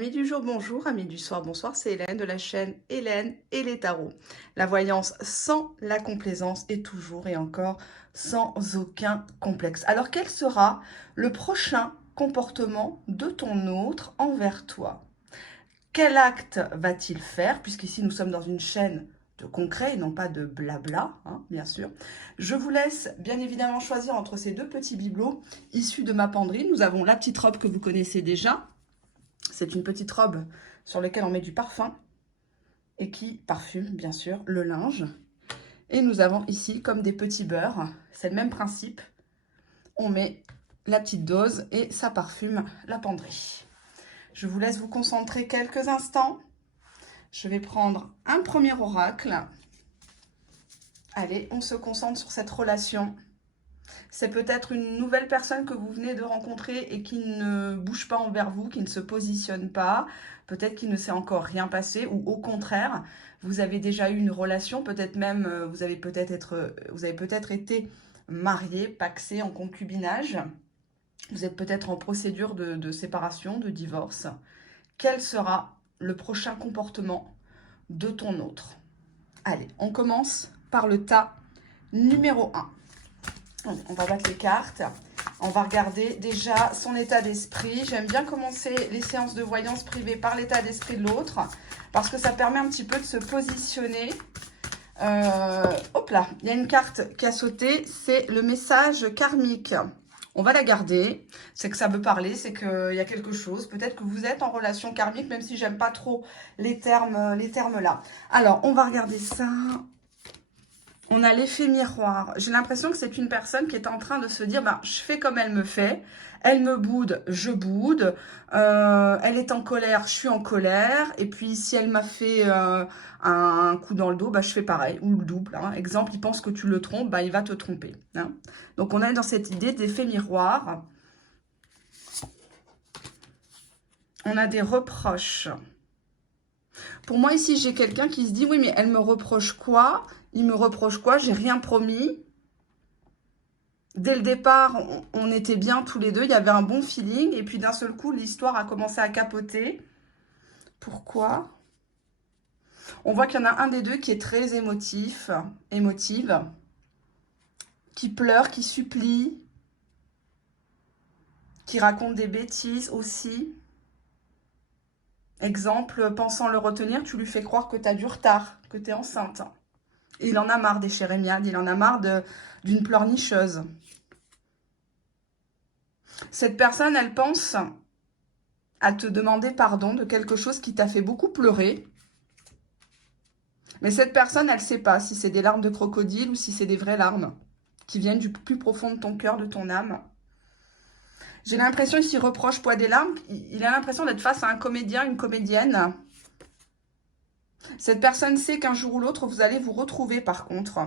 Amis du jour, bonjour, amis du soir, bonsoir, c'est Hélène de la chaîne Hélène et les tarots. La voyance sans la complaisance et toujours et encore sans aucun complexe. Alors quel sera le prochain comportement de ton autre envers toi? Quel acte va-t-il faire? Puisqu'ici nous sommes dans une chaîne de concret et non pas de blabla, hein, bien sûr. Je vous laisse bien évidemment choisir entre ces deux petits bibelots issus de ma penderie. Nous avons la petite robe que vous connaissez déjà. C'est une petite robe sur laquelle on met du parfum et qui parfume, bien sûr, le linge. Et nous avons ici, comme des petits beurres, c'est le même principe. On met la petite dose et ça parfume la penderie. Je vous laisse vous concentrer quelques instants. Je vais prendre un premier oracle. Allez, on se concentre sur cette relation. C'est peut-être une nouvelle personne que vous venez de rencontrer et qui ne bouge pas envers vous, qui ne se positionne pas. Peut-être qu'il ne s'est encore rien passé ou au contraire, vous avez déjà eu une relation, peut-être même, vous avez peut-être été marié, pacsé, en concubinage. Vous êtes peut-être en procédure de séparation, de divorce. Quel sera le prochain comportement de ton autre? Allez, on commence par le tas numéro 1. On va battre les cartes. On va regarder déjà son état d'esprit. J'aime bien commencer les séances de voyance privée par l'état d'esprit de l'autre parce que ça permet un petit peu de se positionner. Hop là, il y a une carte qui a sauté, c'est le message karmique. On va la garder, c'est que ça veut parler, c'est qu'il y a quelque chose. Peut-être que vous êtes en relation karmique, même si j'aime pas trop les termes là. Alors, on va regarder ça. On a l'effet miroir. J'ai l'impression que c'est une personne qui est en train de se dire, bah, je fais comme elle me fait. Elle me boude, je boude. Elle est en colère, je suis en colère. Et puis, si elle m'a fait un coup dans le dos, bah, je fais pareil. Ou le double. Hein. Exemple, il pense que tu le trompes, bah, il va te tromper. Hein. Donc, on est dans cette idée d'effet miroir. On a des reproches. Pour moi, ici, j'ai quelqu'un qui se dit, oui, mais elle me reproche quoi? Il me reproche quoi? J'ai rien promis. Dès le départ, on était bien tous les deux. Il y avait un bon feeling. Et puis, d'un seul coup, l'histoire a commencé à capoter. Pourquoi? On voit qu'il y en a un des deux qui est très émotive, qui pleure, qui supplie, qui raconte des bêtises aussi. Exemple, pensant le retenir, tu lui fais croire que tu as du retard, que tu es enceinte. Et il en a marre des chérémiades, il en a marre d'une pleurnicheuse. Cette personne, elle pense à te demander pardon de quelque chose qui t'a fait beaucoup pleurer. Mais cette personne, elle ne sait pas si c'est des larmes de crocodile ou si c'est des vraies larmes qui viennent du plus profond de ton cœur, de ton âme. J'ai l'impression qu'il reproche poids des larmes. Il a l'impression d'être face à un comédien, une comédienne. Cette personne sait qu'un jour ou l'autre, vous allez vous retrouver par contre.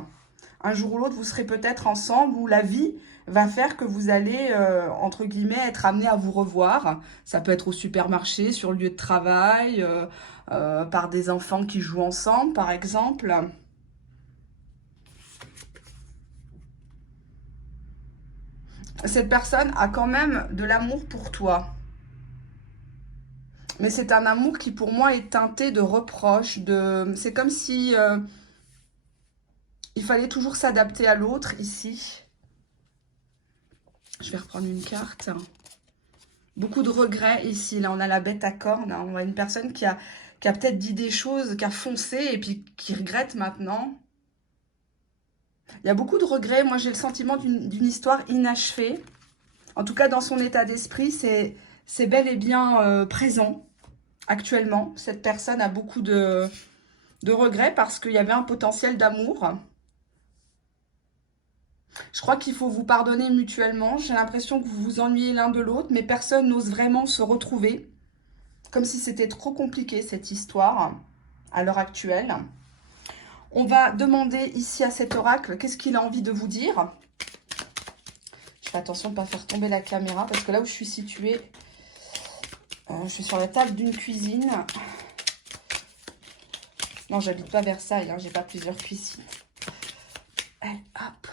Un jour ou l'autre, vous serez peut-être ensemble ou la vie va faire que vous allez, entre guillemets, être amené à vous revoir. Ça peut être au supermarché, sur le lieu de travail, par des enfants qui jouent ensemble, par exemple. Cette personne a quand même de l'amour pour toi. Mais c'est un amour qui, pour moi, est teinté de reproches. C'est comme si il fallait toujours s'adapter à l'autre, ici. Je vais reprendre une carte. Beaucoup de regrets ici. Là, on a la bête à cornes. Hein. On voit une personne qui a peut-être dit des choses, qui a foncé et puis qui regrette maintenant. Il y a beaucoup de regrets. Moi, j'ai le sentiment d'une histoire inachevée. En tout cas, dans son état d'esprit, c'est bel et bien présent actuellement. Cette personne a beaucoup de regrets parce qu'il y avait un potentiel d'amour. Je crois qu'il faut vous pardonner mutuellement. J'ai l'impression que vous vous ennuyez l'un de l'autre, mais personne n'ose vraiment se retrouver. Comme si c'était trop compliqué, cette histoire, à l'heure actuelle. On va demander ici à cet oracle, qu'est-ce qu'il a envie de vous dire? Je fais attention de ne pas faire tomber la caméra, parce que là où je suis située, je suis sur la table d'une cuisine. Non, j'habite pas Versailles, hein, j'ai pas plusieurs cuisines. Allez, hop.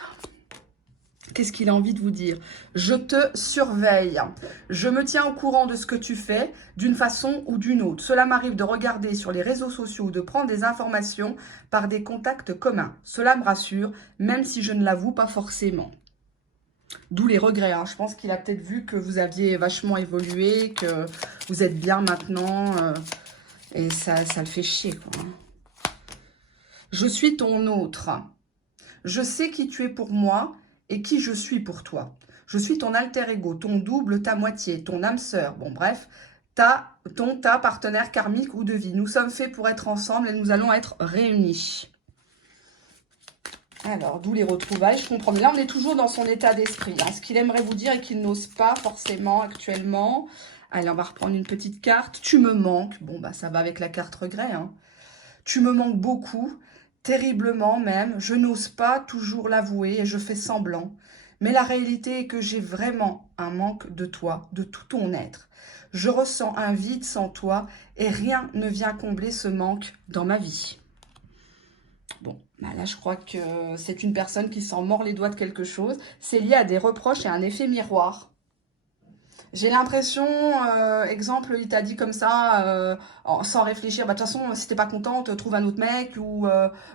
Qu'est-ce qu'il a envie de vous dire? Je te surveille. Je me tiens au courant de ce que tu fais d'une façon ou d'une autre. Cela m'arrive de regarder sur les réseaux sociaux ou de prendre des informations par des contacts communs. Cela me rassure, même si je ne l'avoue pas forcément. D'où les regrets. Hein. Je pense qu'il a peut-être vu que vous aviez vachement évolué, que vous êtes bien maintenant. Et ça le fait chier, quoi. Je suis ton autre. Je sais qui tu es pour moi et qui je suis pour toi. Je suis ton alter ego, ton double, ta moitié, ton âme sœur. Bon, bref, ta partenaire karmique ou de vie. Nous sommes faits pour être ensemble et nous allons être réunis. Alors, d'où les retrouvailles, je comprends. Mais là, on est toujours dans son état d'esprit. Hein. Ce qu'il aimerait vous dire et qu'il n'ose pas forcément actuellement. Allez, on va reprendre une petite carte. Tu me manques. Bon, bah ça va avec la carte regret. Hein. Tu me manques beaucoup. Terriblement même, je n'ose pas toujours l'avouer et je fais semblant. Mais la réalité est que j'ai vraiment un manque de toi, de tout ton être. Je ressens un vide sans toi et rien ne vient combler ce manque dans ma vie. Bon, bah là je crois que c'est une personne qui s'en mord les doigts de quelque chose. C'est lié à des reproches et un effet miroir. J'ai l'impression, exemple, il t'a dit comme ça, sans réfléchir, bah de toute façon, si t'es pas contente, trouve un autre mec, ou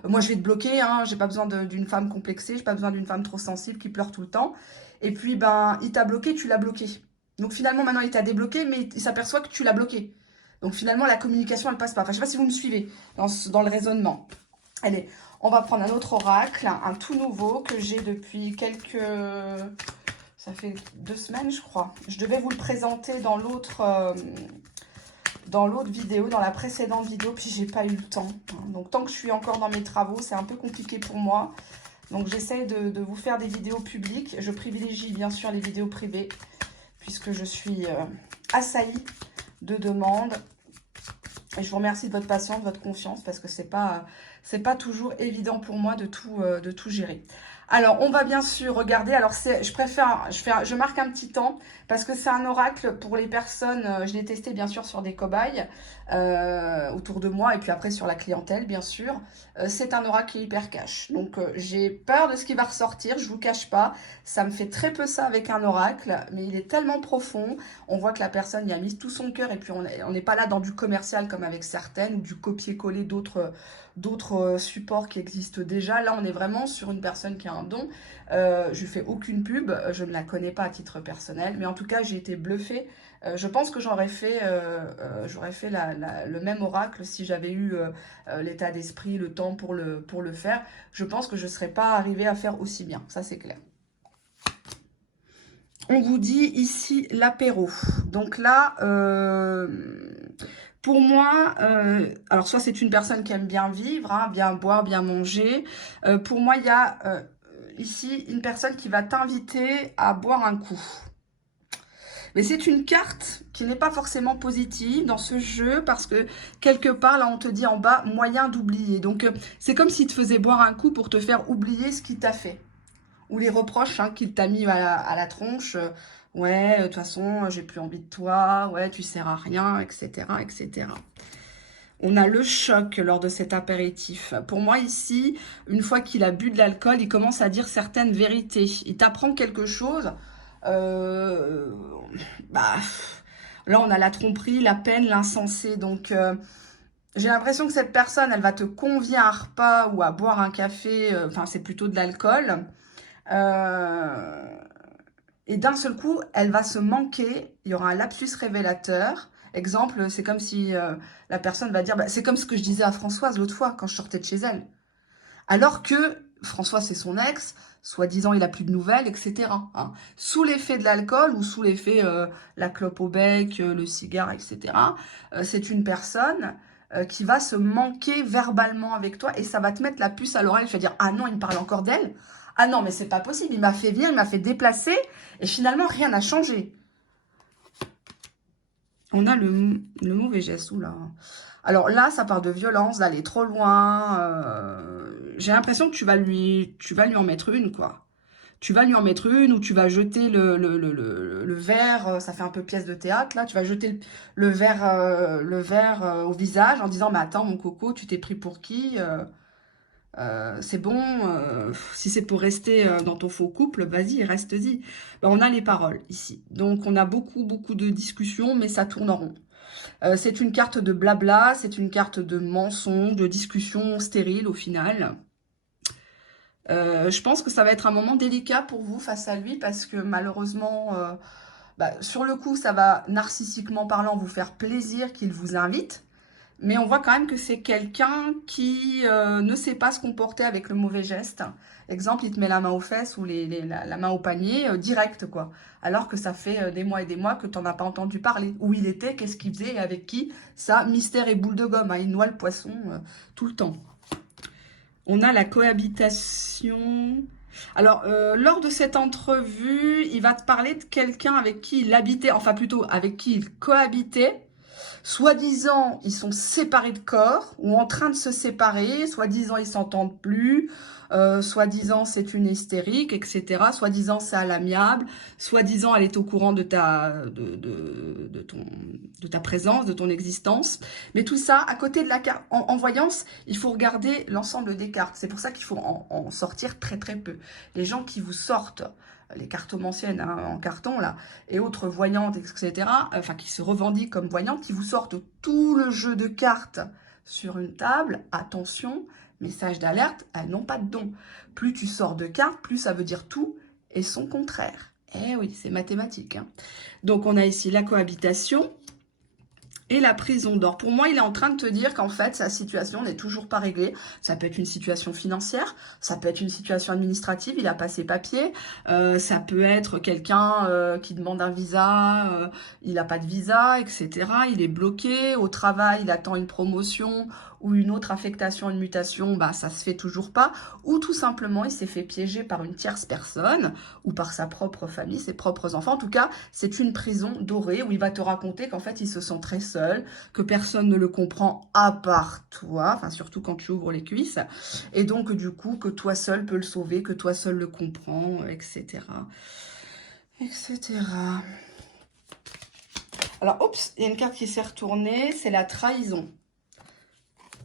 moi je vais te bloquer, hein, j'ai pas besoin d'une femme complexée, j'ai pas besoin d'une femme trop sensible qui pleure tout le temps. Et puis, ben, il t'a bloqué, tu l'as bloqué. Donc finalement, maintenant, il t'a débloqué, mais il s'aperçoit que tu l'as bloqué. Donc finalement, la communication, elle passe pas. Enfin, je sais pas si vous me suivez dans le raisonnement. Allez, on va prendre un autre oracle, un tout nouveau que j'ai depuis quelques... Ça fait 2 semaines, je crois. Je devais vous le présenter dans l'autre vidéo, dans la précédente vidéo, puis j'ai pas eu le temps. Donc, tant que je suis encore dans mes travaux, c'est un peu compliqué pour moi. Donc, j'essaie de vous faire des vidéos publiques. Je privilégie bien sûr les vidéos privées, puisque je suis assaillie de demandes. Et je vous remercie de votre patience, de votre confiance, parce que c'est pas toujours évident pour moi de tout gérer. Alors, on va bien sûr regarder. Alors, je marque un petit temps parce que c'est un oracle pour les personnes. Je l'ai testé bien sûr sur des cobayes autour de moi et puis après sur la clientèle, bien sûr. C'est un oracle qui est hyper cash. Donc, j'ai peur de ce qui va ressortir. Je vous cache pas. Ça me fait très peu ça avec un oracle, mais il est tellement profond. On voit que la personne y a mis tout son cœur et puis on n'est pas là dans du commercial comme avec certaines ou du copier-coller d'autres supports qui existent déjà. Là, on est vraiment sur une personne qui a un don. Je ne fais aucune pub, je ne la connais pas à titre personnel, mais en tout cas, j'ai été bluffée. Je pense que j'aurais fait le même oracle si j'avais eu l'état d'esprit, le temps pour le faire. Je pense que je ne serais pas arrivée à faire aussi bien, ça c'est clair. On vous dit ici l'apéro. Donc là, pour moi, alors soit c'est une personne qui aime bien vivre, hein, bien boire, bien manger. Pour moi, il y a ici une personne qui va t'inviter à boire un coup. Mais c'est une carte qui n'est pas forcément positive dans ce jeu parce que quelque part, là, on te dit en bas, moyen d'oublier. Donc, c'est comme s'il te faisait boire un coup pour te faire oublier ce qu'il t'a fait. Ou les reproches hein, qu'il t'a mis à la tronche. Ouais, de toute façon, j'ai plus envie de toi. Ouais, tu sers à rien, etc., etc. On a le choc lors de cet apéritif. Pour moi, ici, une fois qu'il a bu de l'alcool, il commence à dire certaines vérités. Il t'apprend quelque chose. Bah, là, on a la tromperie, la peine, l'insensé. Donc, j'ai l'impression que cette personne, elle va te convier à un repas ou à boire un café. Enfin, c'est plutôt de l'alcool. Et d'un seul coup, elle va se manquer. Il y aura un lapsus révélateur. Exemple, c'est comme si la personne va dire, bah, c'est comme ce que je disais à Françoise l'autre fois quand je sortais de chez elle. Alors que François, c'est son ex, soi-disant il a plus de nouvelles, etc. Hein. Sous l'effet de l'alcool ou sous l'effet la clope au bec, le cigare, etc. C'est une personne qui va se manquer verbalement avec toi et ça va te mettre la puce à l'oreille, fait dire, ah non, il me parle encore d'elle. Ah non, mais c'est pas possible, il m'a fait venir, il m'a fait déplacer et finalement rien n'a changé. On a le mauvais geste, oula. Alors là, ça part de violence, d'aller trop loin. J'ai l'impression que tu vas lui en mettre une, quoi. Tu vas lui en mettre une ou tu vas jeter le verre, ça fait un peu pièce de théâtre, là. Tu vas jeter le verre au visage en disant, mais attends, mon coco, tu t'es pris pour qui C'est bon, si c'est pour rester dans ton faux couple, vas-y, reste-y. Ben, on a les paroles ici. Donc, on a beaucoup de discussions, mais ça tourne en rond. C'est une carte de blabla, c'est une carte de mensonge, de discussion stérile au final. Je pense que ça va être un moment délicat pour vous face à lui parce que malheureusement, sur le coup, ça va narcissiquement parlant vous faire plaisir qu'il vous invite. Mais on voit quand même que c'est quelqu'un qui ne sait pas se comporter avec le mauvais geste. Exemple, il te met la main aux fesses ou la main au panier, direct quoi. Alors que ça fait des mois et des mois que tu n'en as pas entendu parler. Où il était, qu'est-ce qu'il faisait et avec qui. Ça, mystère et boule de gomme. Hein, il noie le poisson tout le temps. On a la cohabitation. Alors, lors de cette entrevue, il va te parler de quelqu'un avec qui il habitait, enfin plutôt avec qui il cohabitait. Soi-disant, ils sont séparés de corps ou en train de se séparer. Soi-disant, ils s'entendent plus. Soi-disant, c'est une hystérique, etc. Soi-disant, c'est à l'amiable. Soi-disant, elle est au courant de ta présence, de ton existence. Mais tout ça, à côté de la carte, en voyance, il faut regarder l'ensemble des cartes. C'est pour ça qu'il faut en sortir très peu. Les gens qui vous sortent les cartomanciennes hein, en carton là, et autres voyantes, etc., enfin qui se revendiquent comme voyantes, qui vous sortent tout le jeu de cartes sur une table, attention, message d'alerte, elles n'ont pas de don. Plus tu sors de cartes, plus ça veut dire tout et son contraire. Eh oui, c'est mathématique. Hein. Donc on a ici la cohabitation et la prison d'or. Pour moi, il est en train de te dire qu'en fait, sa situation n'est toujours pas réglée. Ça peut être une situation financière, ça peut être une situation administrative, il n'a pas ses papiers, ça peut être quelqu'un qui demande un visa, il n'a pas de visa, etc. Il est bloqué, au travail, il attend une promotion ou une autre affectation, une mutation, bah, ça se fait toujours pas. Ou tout simplement, il s'est fait piéger par une tierce personne ou par sa propre famille, ses propres enfants. En tout cas, c'est une prison dorée où il va te raconter qu'en fait, il se sent très seul, que personne ne le comprend à part toi, enfin surtout quand tu ouvres les cuisses, et donc du coup que toi seul peux le sauver, que toi seul le comprends, etc. etc. Alors, oups, il y a une carte qui s'est retournée, c'est la trahison.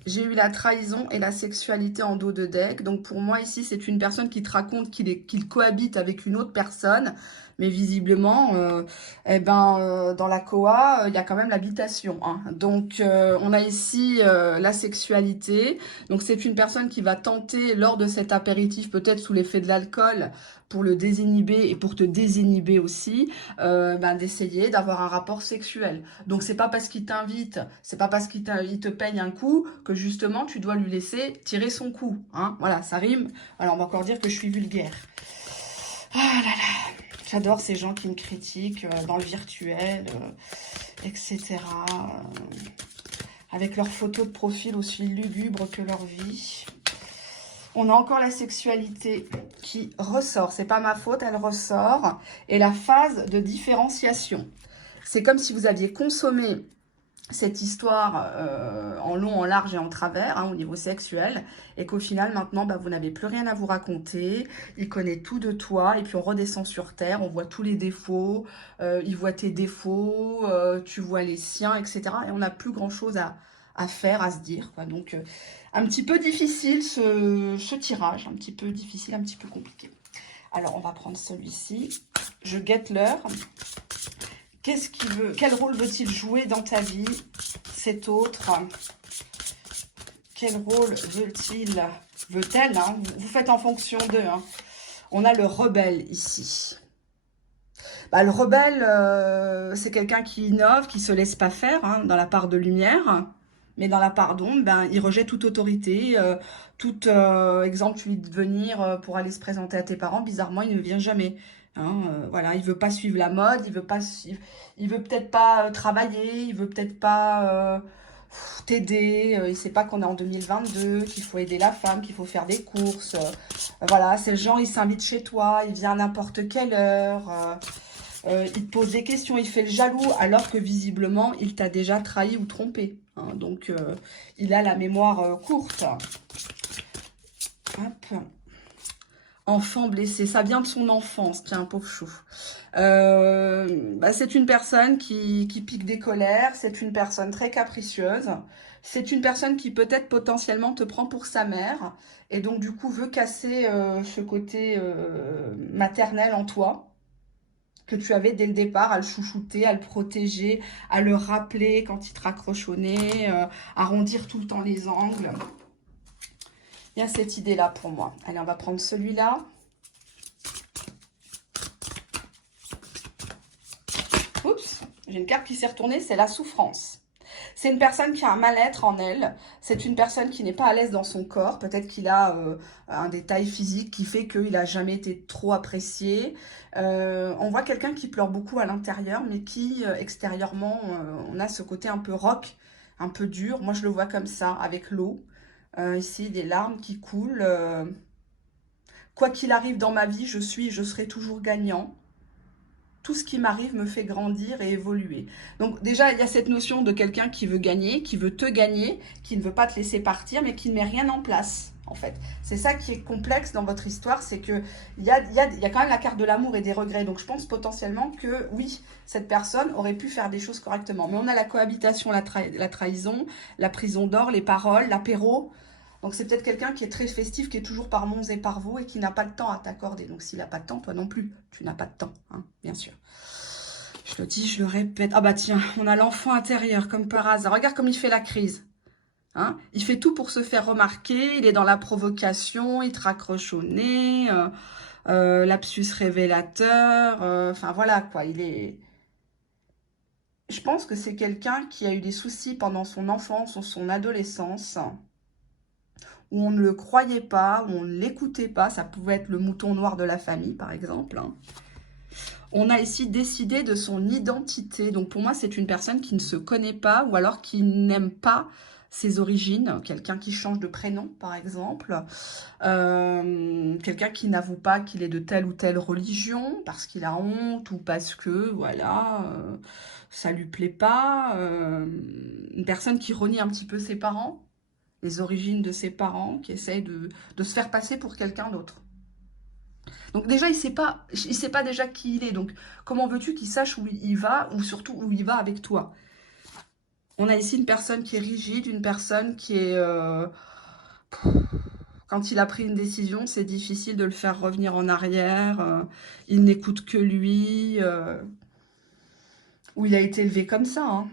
J'ai eu la trahison et la sexualité en dos de deck. Donc pour moi ici, c'est une personne qui te raconte qu'il cohabite avec une autre personne. Mais visiblement, dans la Koa, il y a quand même l'habitation. Hein. Donc on a ici la sexualité. Donc c'est une personne qui va tenter lors de cet apéritif, peut-être sous l'effet de l'alcool, pour le désinhiber et pour te désinhiber aussi, d'essayer d'avoir un rapport sexuel. Donc c'est pas parce qu'il t'invite, c'est pas parce qu'il te paye un coup que justement tu dois lui laisser tirer son coup. Hein. Voilà, ça rime. Alors on va encore dire que je suis vulgaire. Ah là là, j'adore ces gens qui me critiquent dans le virtuel, etc. Avec leurs photos de profil aussi lugubres que leur vie. On a encore la sexualité qui ressort. C'est pas ma faute, elle ressort. Et la phase de différenciation. C'est comme si vous aviez consommé cette histoire en long, en large et en travers, hein, au niveau sexuel, et qu'au final, maintenant, vous n'avez plus rien à vous raconter, il connaît tout de toi, et puis on redescend sur Terre, on voit tous les défauts, il voit tes défauts, tu vois les siens, etc. Et on n'a plus grand-chose à faire, à se dire, quoi. Donc, un petit peu difficile ce tirage, un petit peu difficile, un petit peu compliqué. Alors, on va prendre celui-ci. Je guette l'heure. Qu'est-ce qu'il veut? Quel rôle veut-il jouer dans ta vie, cet autre? Quel rôle veut-il? Veut-elle? Hein, vous faites en fonction d'eux. Hein. On a le rebelle ici. Le rebelle, c'est quelqu'un qui innove, qui se laisse pas faire hein, dans la part de lumière. Mais dans la part d'ombre, il rejette toute autorité. Tout exemple, tu lui dis de venir pour aller se présenter à tes parents. Bizarrement, il ne vient jamais. Hein, voilà, il veut pas suivre la mode, il veut peut-être pas travailler, il veut peut-être pas t'aider, il sait pas qu'on est en 2022, qu'il faut aider la femme, qu'il faut faire des courses. Voilà, c'est le genre, il s'invite chez toi, il vient à n'importe quelle heure, il te pose des questions, il fait le jaloux, alors que visiblement, il t'a déjà trahi ou trompé. Hein, donc, il a la mémoire courte. Hop. Enfant blessé, ça vient de son enfance, tiens, pauvre chou. C'est une personne qui pique des colères, c'est une personne très capricieuse, c'est une personne qui peut-être potentiellement te prend pour sa mère, et donc du coup veut casser ce côté maternel en toi, que tu avais dès le départ, à le chouchouter, à le protéger, à le rappeler quand il te raccroche au nez, arrondir tout le temps les angles. Il y a cette idée-là pour moi. Allez, on va prendre celui-là. Oups, j'ai une carte qui s'est retournée, c'est la souffrance. C'est une personne qui a un mal-être en elle. C'est une personne qui n'est pas à l'aise dans son corps. Peut-être qu'il a un détail physique qui fait qu'il n'a jamais été trop apprécié. On voit quelqu'un qui pleure beaucoup à l'intérieur, mais qui, extérieurement, on a ce côté un peu rock, un peu dur. Moi, je le vois comme ça, avec l'eau. Ici, des larmes qui coulent. Quoi qu'il arrive dans ma vie, je serai toujours gagnant. Tout ce qui m'arrive me fait grandir et évoluer. Donc déjà, il y a cette notion de quelqu'un qui veut gagner, qui veut te gagner, qui ne veut pas te laisser partir, mais qui ne met rien en place, en fait. C'est ça qui est complexe dans votre histoire, c'est qu'il y a quand même la carte de l'amour et des regrets. Donc je pense potentiellement que, oui, cette personne aurait pu faire des choses correctement. Mais on a la cohabitation, la trahison, la prison d'or, les paroles, l'apéro. Donc c'est peut-être quelqu'un qui est très festif, qui est toujours par monts et par vaux et qui n'a pas le temps à t'accorder. Donc s'il n'a pas de temps, toi non plus, tu n'as pas de temps, hein, bien sûr. Je le dis, je le répète. Ah bah tiens, on a l'enfant intérieur comme par hasard. Regarde comme il fait la crise. Hein, il fait tout pour se faire remarquer, il est dans la provocation, il te raccroche au nez, lapsus révélateur, enfin voilà quoi, il est... Je pense que c'est quelqu'un qui a eu des soucis pendant son enfance ou son adolescence, où on ne le croyait pas, où on ne l'écoutait pas. Ça pouvait être le mouton noir de la famille, par exemple. Hein. On a ici décidé de son identité. Donc, pour moi, c'est une personne qui ne se connaît pas ou alors qui n'aime pas ses origines. Quelqu'un qui change de prénom, par exemple. Quelqu'un qui n'avoue pas qu'il est de telle ou telle religion parce qu'il a honte ou parce que, voilà, ça lui plaît pas. Une personne qui renie un petit peu ses parents, les origines de ses parents, qui essayent de se faire passer pour quelqu'un d'autre. Donc déjà, il sait pas déjà qui il est. Donc comment veux-tu qu'il sache où il va, ou surtout où il va avec toi? On a ici une personne qui est rigide, une personne qui est... quand il a pris une décision, c'est difficile de le faire revenir en arrière. Il n'écoute que lui. Où il a été élevé comme ça, hein.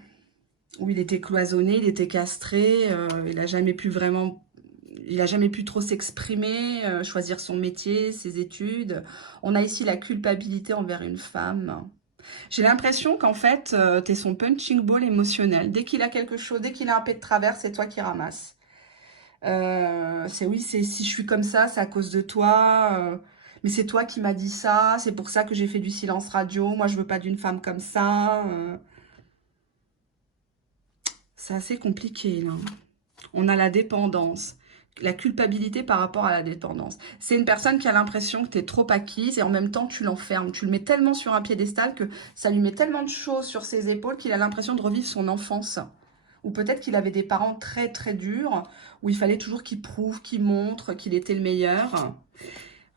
Où il était cloisonné, il était castré, il n'a jamais pu vraiment, il n'a jamais pu trop s'exprimer, choisir son métier, ses études. On a ici la culpabilité envers une femme. J'ai l'impression qu'en fait, tu es son punching ball émotionnel. Dès qu'il a quelque chose, dès qu'il a un pet de travers, c'est toi qui ramasses. C'est si je suis comme ça, c'est à cause de toi. Mais c'est toi qui m'as dit ça, c'est pour ça que j'ai fait du silence radio. Moi, je veux pas d'une femme comme ça. C'est assez compliqué, là. On a la dépendance, la culpabilité par rapport à la dépendance. C'est une personne qui a l'impression que tu es trop acquise et en même temps, tu l'enfermes. Tu le mets tellement sur un piédestal que ça lui met tellement de choses sur ses épaules qu'il a l'impression de revivre son enfance. Ou peut-être qu'il avait des parents très, très durs, où il fallait toujours qu'il prouve, qu'il montre qu'il était le meilleur.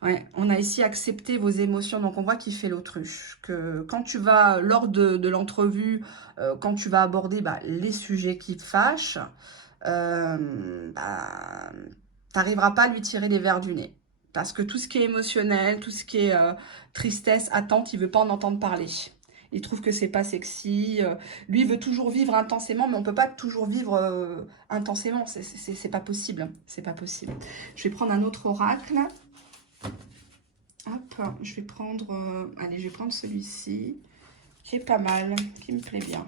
Ouais, on a ici accepté vos émotions, donc on voit qu'il fait l'autruche. Que quand tu vas, lors de l'entrevue, quand tu vas aborder les sujets qui te fâchent, t'arriveras pas à lui tirer les verres du nez. Parce que tout ce qui est émotionnel, tout ce qui est tristesse, attente, il veut pas en entendre parler. Il trouve que c'est pas sexy. Lui, il veut toujours vivre intensément, mais on peut pas toujours vivre intensément. C'est pas possible. C'est pas possible. Je vais prendre un autre oracle. Hop, je vais prendre... allez, je vais prendre celui-ci, qui est pas mal, qui me plaît bien.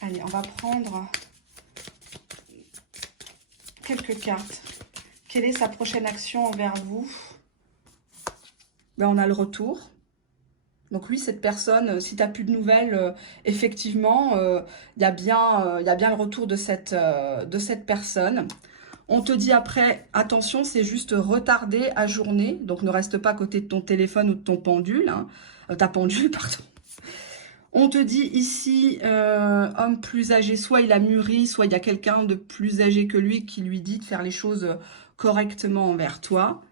Allez, on va prendre quelques cartes. Quelle est sa prochaine action envers vous? On a le retour. Donc lui, cette personne, si tu n'as plus de nouvelles, effectivement, il y a bien le retour de cette personne. On te dit après, attention, c'est juste retardé, ajourné. Donc ne reste pas à côté de ton téléphone ou de ton pendule. Hein. Ta pendule, pardon. On te dit ici, homme plus âgé, soit il a mûri, soit il y a quelqu'un de plus âgé que lui qui lui dit de faire les choses correctement envers toi.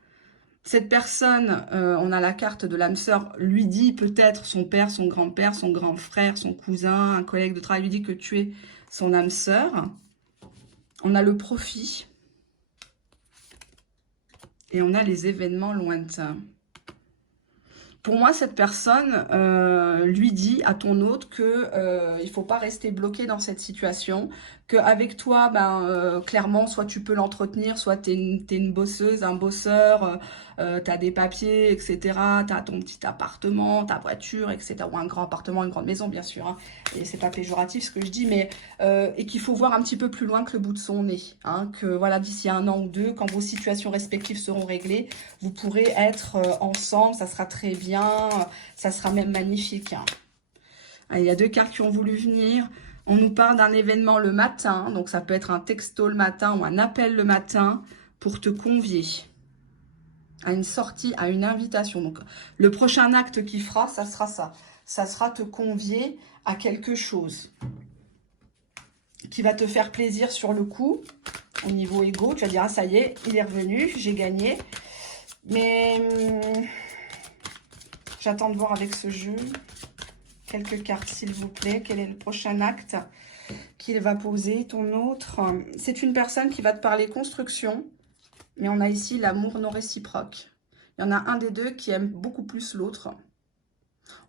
Cette personne, on a la carte de l'âme sœur, lui dit peut-être son père, son grand-père, son grand frère, son cousin, un collègue de travail lui dit que tu es son âme sœur. On a le profit. Et on a les événements lointains. Pour moi, cette personne lui dit à ton autre que il ne faut pas rester bloqué dans cette situation, qu'avec toi, clairement, soit tu peux l'entretenir, soit tu es une bosseuse, un bosseur, tu as des papiers, etc. Tu as ton petit appartement, ta voiture, etc. Ou un grand appartement, une grande maison, bien sûr. Hein. Et c'est pas péjoratif ce que je dis, mais et qu'il faut voir un petit peu plus loin que le bout de son nez. Hein, que voilà, d'ici 1 an ou 2, quand vos situations respectives seront réglées, vous pourrez être ensemble, ça sera très bien, ça sera même magnifique. Hein. Il y a 2 cartes qui ont voulu venir. On nous parle d'un événement le matin, donc ça peut être un texto le matin ou un appel le matin pour te convier à une sortie, à une invitation. Donc le prochain acte qu'il fera, ça sera ça. Ça sera te convier à quelque chose qui va te faire plaisir sur le coup, au niveau égo. Tu vas dire, ah ça y est, il est revenu, j'ai gagné. Mais j'attends de voir avec ce jeu. Quelques cartes, s'il vous plaît. Quel est le prochain acte qu'il va poser, ton autre? C'est une personne qui va te parler construction. Mais on a ici l'amour non réciproque. Il y en a un des deux qui aime beaucoup plus l'autre.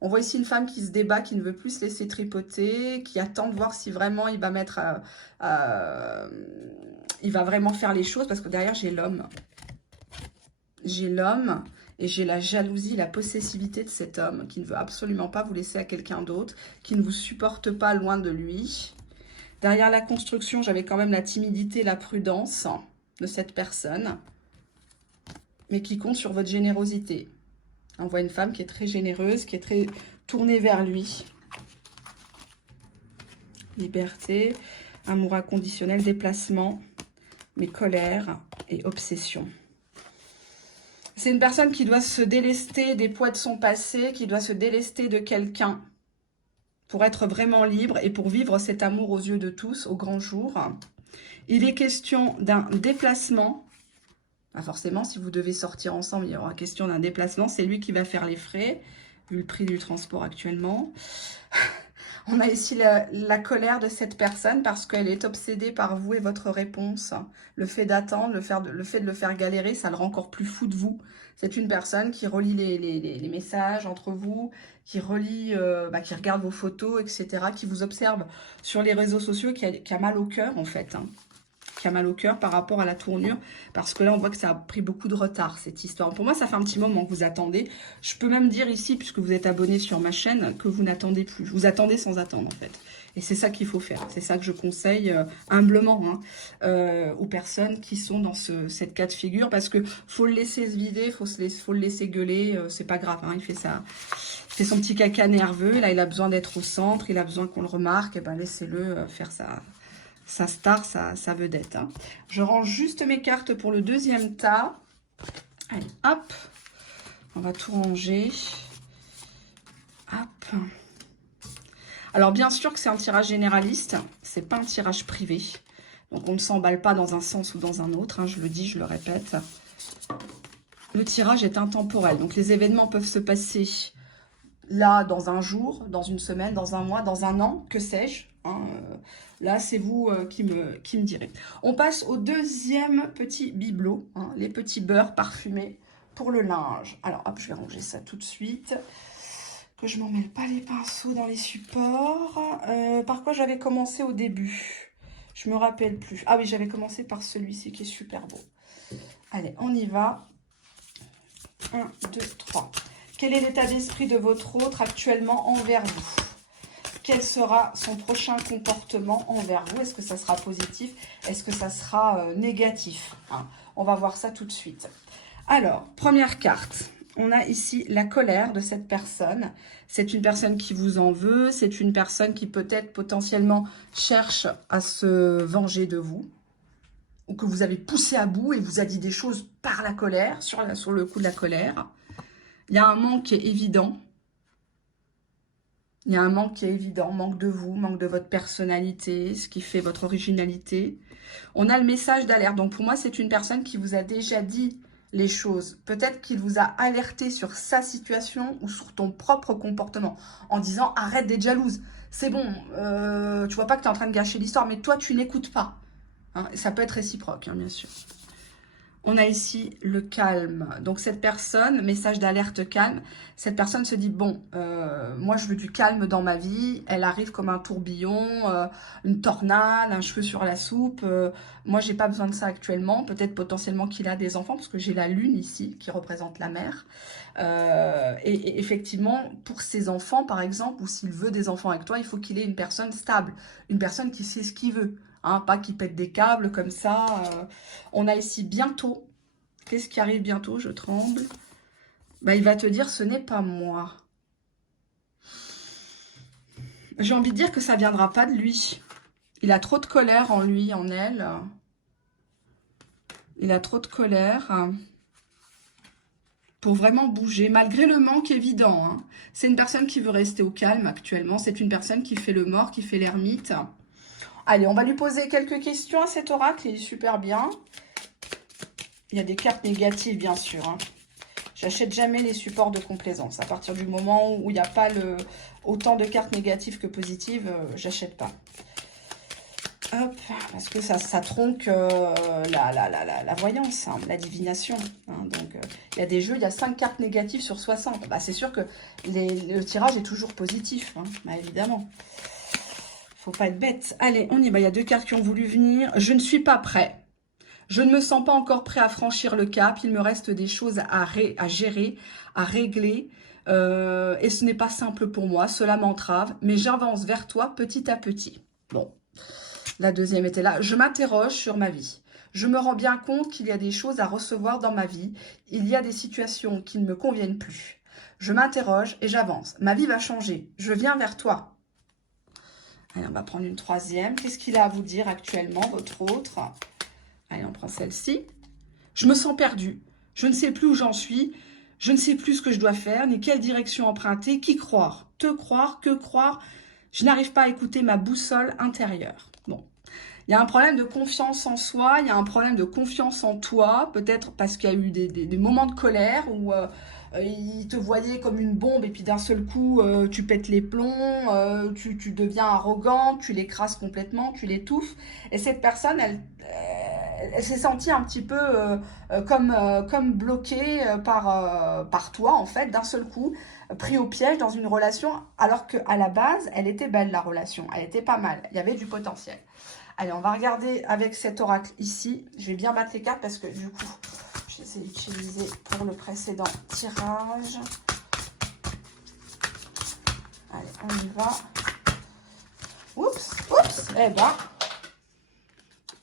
On voit ici une femme qui se débat, qui ne veut plus se laisser tripoter, qui attend de voir si vraiment il va mettre... il va vraiment faire les choses, parce que derrière, j'ai l'homme. J'ai l'homme et j'ai la jalousie, la possessivité de cet homme qui ne veut absolument pas vous laisser à quelqu'un d'autre, qui ne vous supporte pas loin de lui. Derrière la construction, j'avais quand même la timidité, la prudence de cette personne, mais qui compte sur votre générosité. On voit une femme qui est très généreuse, qui est très tournée vers lui. Liberté, amour inconditionnel, déplacement, mais colère et obsession. C'est une personne qui doit se délester des poids de son passé, qui doit se délester de quelqu'un pour être vraiment libre et pour vivre cet amour aux yeux de tous, au grand jour. Il est question d'un déplacement. Forcément, si vous devez sortir ensemble, il y aura question d'un déplacement. C'est lui qui va faire les frais, vu le prix du transport actuellement. On a ici la colère de cette personne parce qu'elle est obsédée par vous et votre réponse. Le fait d'attendre, le fait de le faire galérer, ça le rend encore plus fou de vous. C'est une personne qui relie les messages entre vous, qui relie, qui regarde vos photos, etc., qui vous observe sur les réseaux sociaux, qui a mal au cœur en fait. Hein. Qui a mal au cœur par rapport à la tournure, parce que là, on voit que ça a pris beaucoup de retard, cette histoire. Pour moi, ça fait un petit moment que vous attendez. Je peux même dire ici, puisque vous êtes abonné sur ma chaîne, que vous n'attendez plus. Vous attendez sans attendre, en fait. Et c'est ça qu'il faut faire. C'est ça que je conseille humblement aux personnes qui sont dans cette cas de figure, parce que faut le laisser se vider, faut le laisser gueuler, c'est pas grave, hein, il fait son petit caca nerveux, là, il a besoin d'être au centre, il a besoin qu'on le remarque, et ben laissez-le faire sa star, sa vedette. Hein. Je range juste mes cartes pour le deuxième tas. Allez, hop. On va tout ranger. Hop. Alors, bien sûr que c'est un tirage généraliste. C'est pas un tirage privé. Donc, on ne s'emballe pas dans un sens ou dans un autre. Hein, je le dis, je le répète. Le tirage est intemporel. Donc, les événements peuvent se passer là, dans un jour, dans une semaine, dans un mois, dans un an, que sais-je. Hein, là, c'est vous qui me direz. On passe au deuxième petit bibelot, hein, les petits beurres parfumés pour le linge. Alors, hop, je vais ranger ça tout de suite, que je m'en mêle pas les pinceaux dans les supports. Par quoi j'avais commencé au début? Je me rappelle plus. Ah oui, j'avais commencé par celui-ci qui est super beau. Allez, on y va. 1, 2, 3. Quel est l'état d'esprit de votre autre actuellement envers vous? Quel sera son prochain comportement envers vous? Est-ce que ça sera positif? Est-ce que ça sera négatif? Hein, on va voir ça tout de suite. Alors, première carte. On a ici la colère de cette personne. C'est une personne qui vous en veut. C'est une personne qui peut-être potentiellement cherche à se venger de vous. Ou que vous avez poussé à bout et vous a dit des choses par la colère, sur le coup de la colère. Il y a un manque qui est évident. Il y a un manque qui est évident, manque de vous, manque de votre personnalité, ce qui fait votre originalité. On a le message d'alerte. Donc pour moi, c'est une personne qui vous a déjà dit les choses. Peut-être qu'il vous a alerté sur sa situation ou sur ton propre comportement en disant arrête d'être jalouse. C'est bon, tu vois pas que tu es en train de gâcher l'histoire, mais toi tu n'écoutes pas. Hein, ça peut être réciproque, hein, bien sûr. On a ici le calme. Donc cette personne, message d'alerte calme, cette personne se dit, bon, moi je veux du calme dans ma vie. Elle arrive comme un tourbillon, une tornade, un cheveu sur la soupe. Moi j'ai pas besoin de ça actuellement. Peut-être potentiellement qu'il a des enfants, parce que j'ai la lune ici qui représente la mère. Et effectivement, pour ses enfants par exemple, ou s'il veut des enfants avec toi, il faut qu'il ait une personne stable, une personne qui sait ce qu'il veut. Hein, pas qui pète des câbles comme ça. On a ici bientôt. Qu'est-ce qui arrive bientôt? Je tremble. Bah, il va te dire, ce n'est pas moi. J'ai envie de dire que ça ne viendra pas de lui. Il a trop de colère en lui, en elle. Il a trop de colère pour vraiment bouger, malgré le manque évident. Hein. C'est une personne qui veut rester au calme actuellement. C'est une personne qui fait le mort, qui fait l'ermite. Allez, on va lui poser quelques questions à cet oracle. Il est super bien. Il y a des cartes négatives, bien sûr. Hein. J'achète jamais les supports de complaisance. À partir du moment où il n'y a pas autant de cartes négatives que positives, j'achète pas. Hop, parce que ça tronque la voyance, hein, la divination. Hein. Donc, il y a des jeux, il y a 5 cartes négatives sur 60. Bah, c'est sûr que le tirage est toujours positif, hein, bah, évidemment. Faut pas être bête. Allez, on y va. Il y a 2 cartes qui ont voulu venir. Je ne suis pas prêt. Je ne me sens pas encore prêt à franchir le cap. Il me reste des choses à gérer, à régler. Et ce n'est pas simple pour moi. Cela m'entrave. Mais j'avance vers toi petit à petit. Bon, la deuxième était là. Je m'interroge sur ma vie. Je me rends bien compte qu'il y a des choses à recevoir dans ma vie. Il y a des situations qui ne me conviennent plus. Je m'interroge et j'avance. Ma vie va changer. Je viens vers toi. Allez, on va prendre une troisième. Qu'est-ce qu'il a à vous dire actuellement, votre autre? Allez, on prend celle-ci. Je me sens perdue. Je ne sais plus où j'en suis. Je ne sais plus ce que je dois faire, ni quelle direction emprunter. Qui croire? Te croire? Que croire? Je n'arrive pas à écouter ma boussole intérieure. Bon. Il y a un problème de confiance en soi. Il y a un problème de confiance en toi. Peut-être parce qu'il y a eu des moments de colère où il te voyait comme une bombe et puis d'un seul coup, tu pètes les plombs, tu deviens arrogant, tu l'écrases complètement, tu l'étouffes. Et cette personne, elle s'est sentie un petit peu comme bloquée par toi, en fait, d'un seul coup, pris au piège dans une relation, alors qu'à la base, elle était belle, la relation. Elle était pas mal. Il y avait du potentiel. Allez, on va regarder avec cet oracle ici. Je vais bien battre les cartes parce que du coup, je les ai utilisées pour le précédent tirage. Allez, on y va. Oups, oups. Eh ben,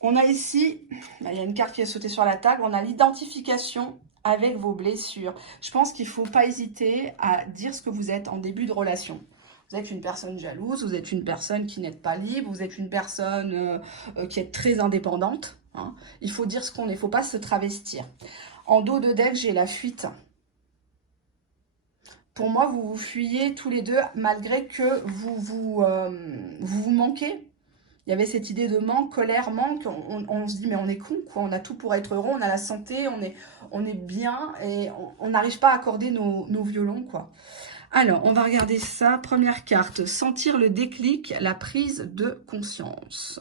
on a ici, il y a une carte qui est sautée sur la table. On a l'identification avec vos blessures. Je pense qu'il ne faut pas hésiter à dire ce que vous êtes en début de relation. Vous êtes une personne jalouse, vous êtes une personne qui n'est pas libre, vous êtes une personne qui est très indépendante. Hein. Il faut dire ce qu'on est, il ne faut pas se travestir. En dos de deck, j'ai la fuite. Pour moi, vous vous fuyez tous les deux, malgré que vous manquez. Il y avait cette idée de manque, colère, manque. On se dit, mais on est con, quoi. On a tout pour être heureux, on a la santé, on est bien et on n'arrive pas à accorder nos violons, quoi. Alors, on va regarder ça. Première carte, sentir le déclic, la prise de conscience.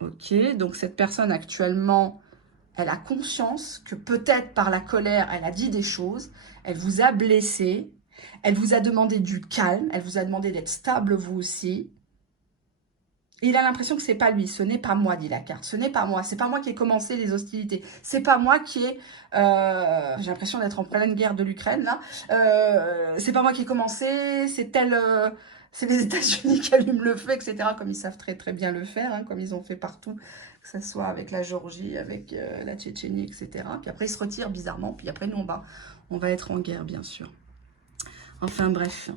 Ok, donc cette personne actuellement, elle a conscience que peut-être par la colère, elle a dit des choses, elle vous a blessé, elle vous a demandé du calme, elle vous a demandé d'être stable vous aussi. Et il a l'impression que c'est pas lui, ce n'est pas moi, dit la carte. Ce n'est pas moi, c'est pas moi qui ai commencé les hostilités. C'est pas moi qui ai... j'ai l'impression d'être en pleine guerre de l'Ukraine, là. C'est pas moi qui ai commencé, c'est les États-Unis qui allument le feu, etc. Comme ils savent très très bien le faire, hein, comme ils ont fait partout, que ce soit avec la Géorgie, avec la Tchétchénie, etc. Puis après, ils se retirent bizarrement, puis après, nous, on va être en guerre, bien sûr. Enfin bref,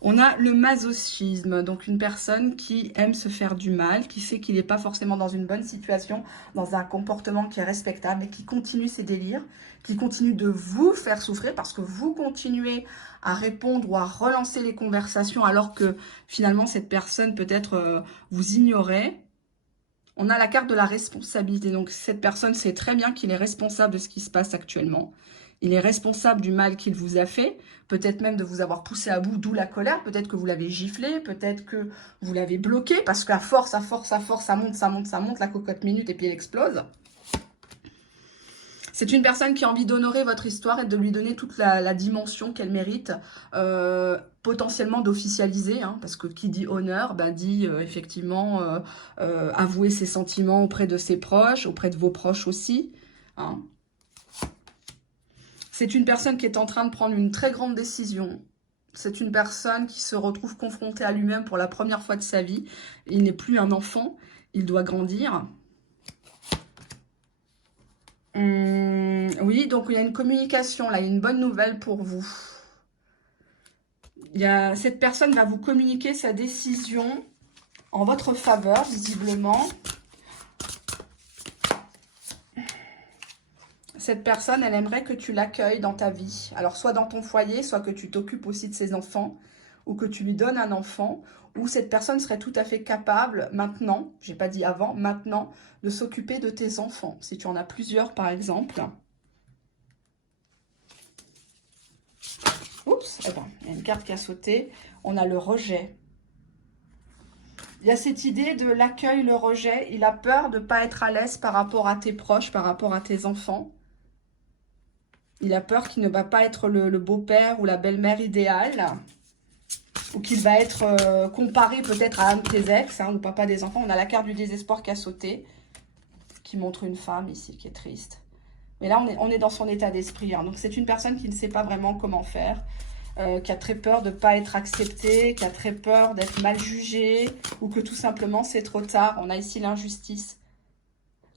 on a le masochisme, donc une personne qui aime se faire du mal, qui sait qu'il n'est pas forcément dans une bonne situation, dans un comportement qui est respectable, mais qui continue ses délires, qui continue de vous faire souffrir parce que vous continuez à répondre ou à relancer les conversations alors que finalement cette personne peut-être vous ignorait. On a la carte de la responsabilité. Donc, cette personne sait très bien qu'il est responsable de ce qui se passe actuellement. Il est responsable du mal qu'il vous a fait. Peut-être même de vous avoir poussé à bout, d'où la colère. Peut-être que vous l'avez giflé. Peut-être que vous l'avez bloqué. Parce qu'à force, à force, à force, ça monte, ça monte, ça monte. La cocotte minute et puis elle explose. C'est une personne qui a envie d'honorer votre histoire et de lui donner toute la dimension qu'elle mérite, potentiellement d'officialiser, hein, parce que qui dit honneur, bah, dit effectivement avouer ses sentiments auprès de ses proches, auprès de vos proches aussi. Hein. C'est une personne qui est en train de prendre une très grande décision. C'est une personne qui se retrouve confrontée à lui-même pour la première fois de sa vie. Il n'est plus un enfant, il doit grandir. Oui, donc il y a une communication, là, il y a une bonne nouvelle pour vous. Cette personne va vous communiquer sa décision en votre faveur, visiblement. Cette personne, elle aimerait que tu l'accueilles dans ta vie. Alors, soit dans ton foyer, soit que tu t'occupes aussi de ses enfants, ou que tu lui donnes un enfant, ou cette personne serait tout à fait capable, maintenant, j'ai pas dit avant, maintenant, de s'occuper de tes enfants. Si tu en as plusieurs, par exemple. Oups, eh ben, il y a une carte qui a sauté. On a le rejet. Il y a cette idée de l'accueil, le rejet. Il a peur de ne pas être à l'aise par rapport à tes proches, par rapport à tes enfants. Il a peur qu'il ne va pas être le beau-père ou la belle-mère idéale. Ou qu'il va être comparé peut-être à un de tes ex, hein, ou papa des enfants. On a la carte du désespoir qui a sauté, qui montre une femme ici qui est triste. Mais là, on est dans son état d'esprit. Hein. Donc, c'est une personne qui ne sait pas vraiment comment faire, qui a très peur de ne pas être acceptée, qui a très peur d'être mal jugée, ou que tout simplement, c'est trop tard. On a ici l'injustice.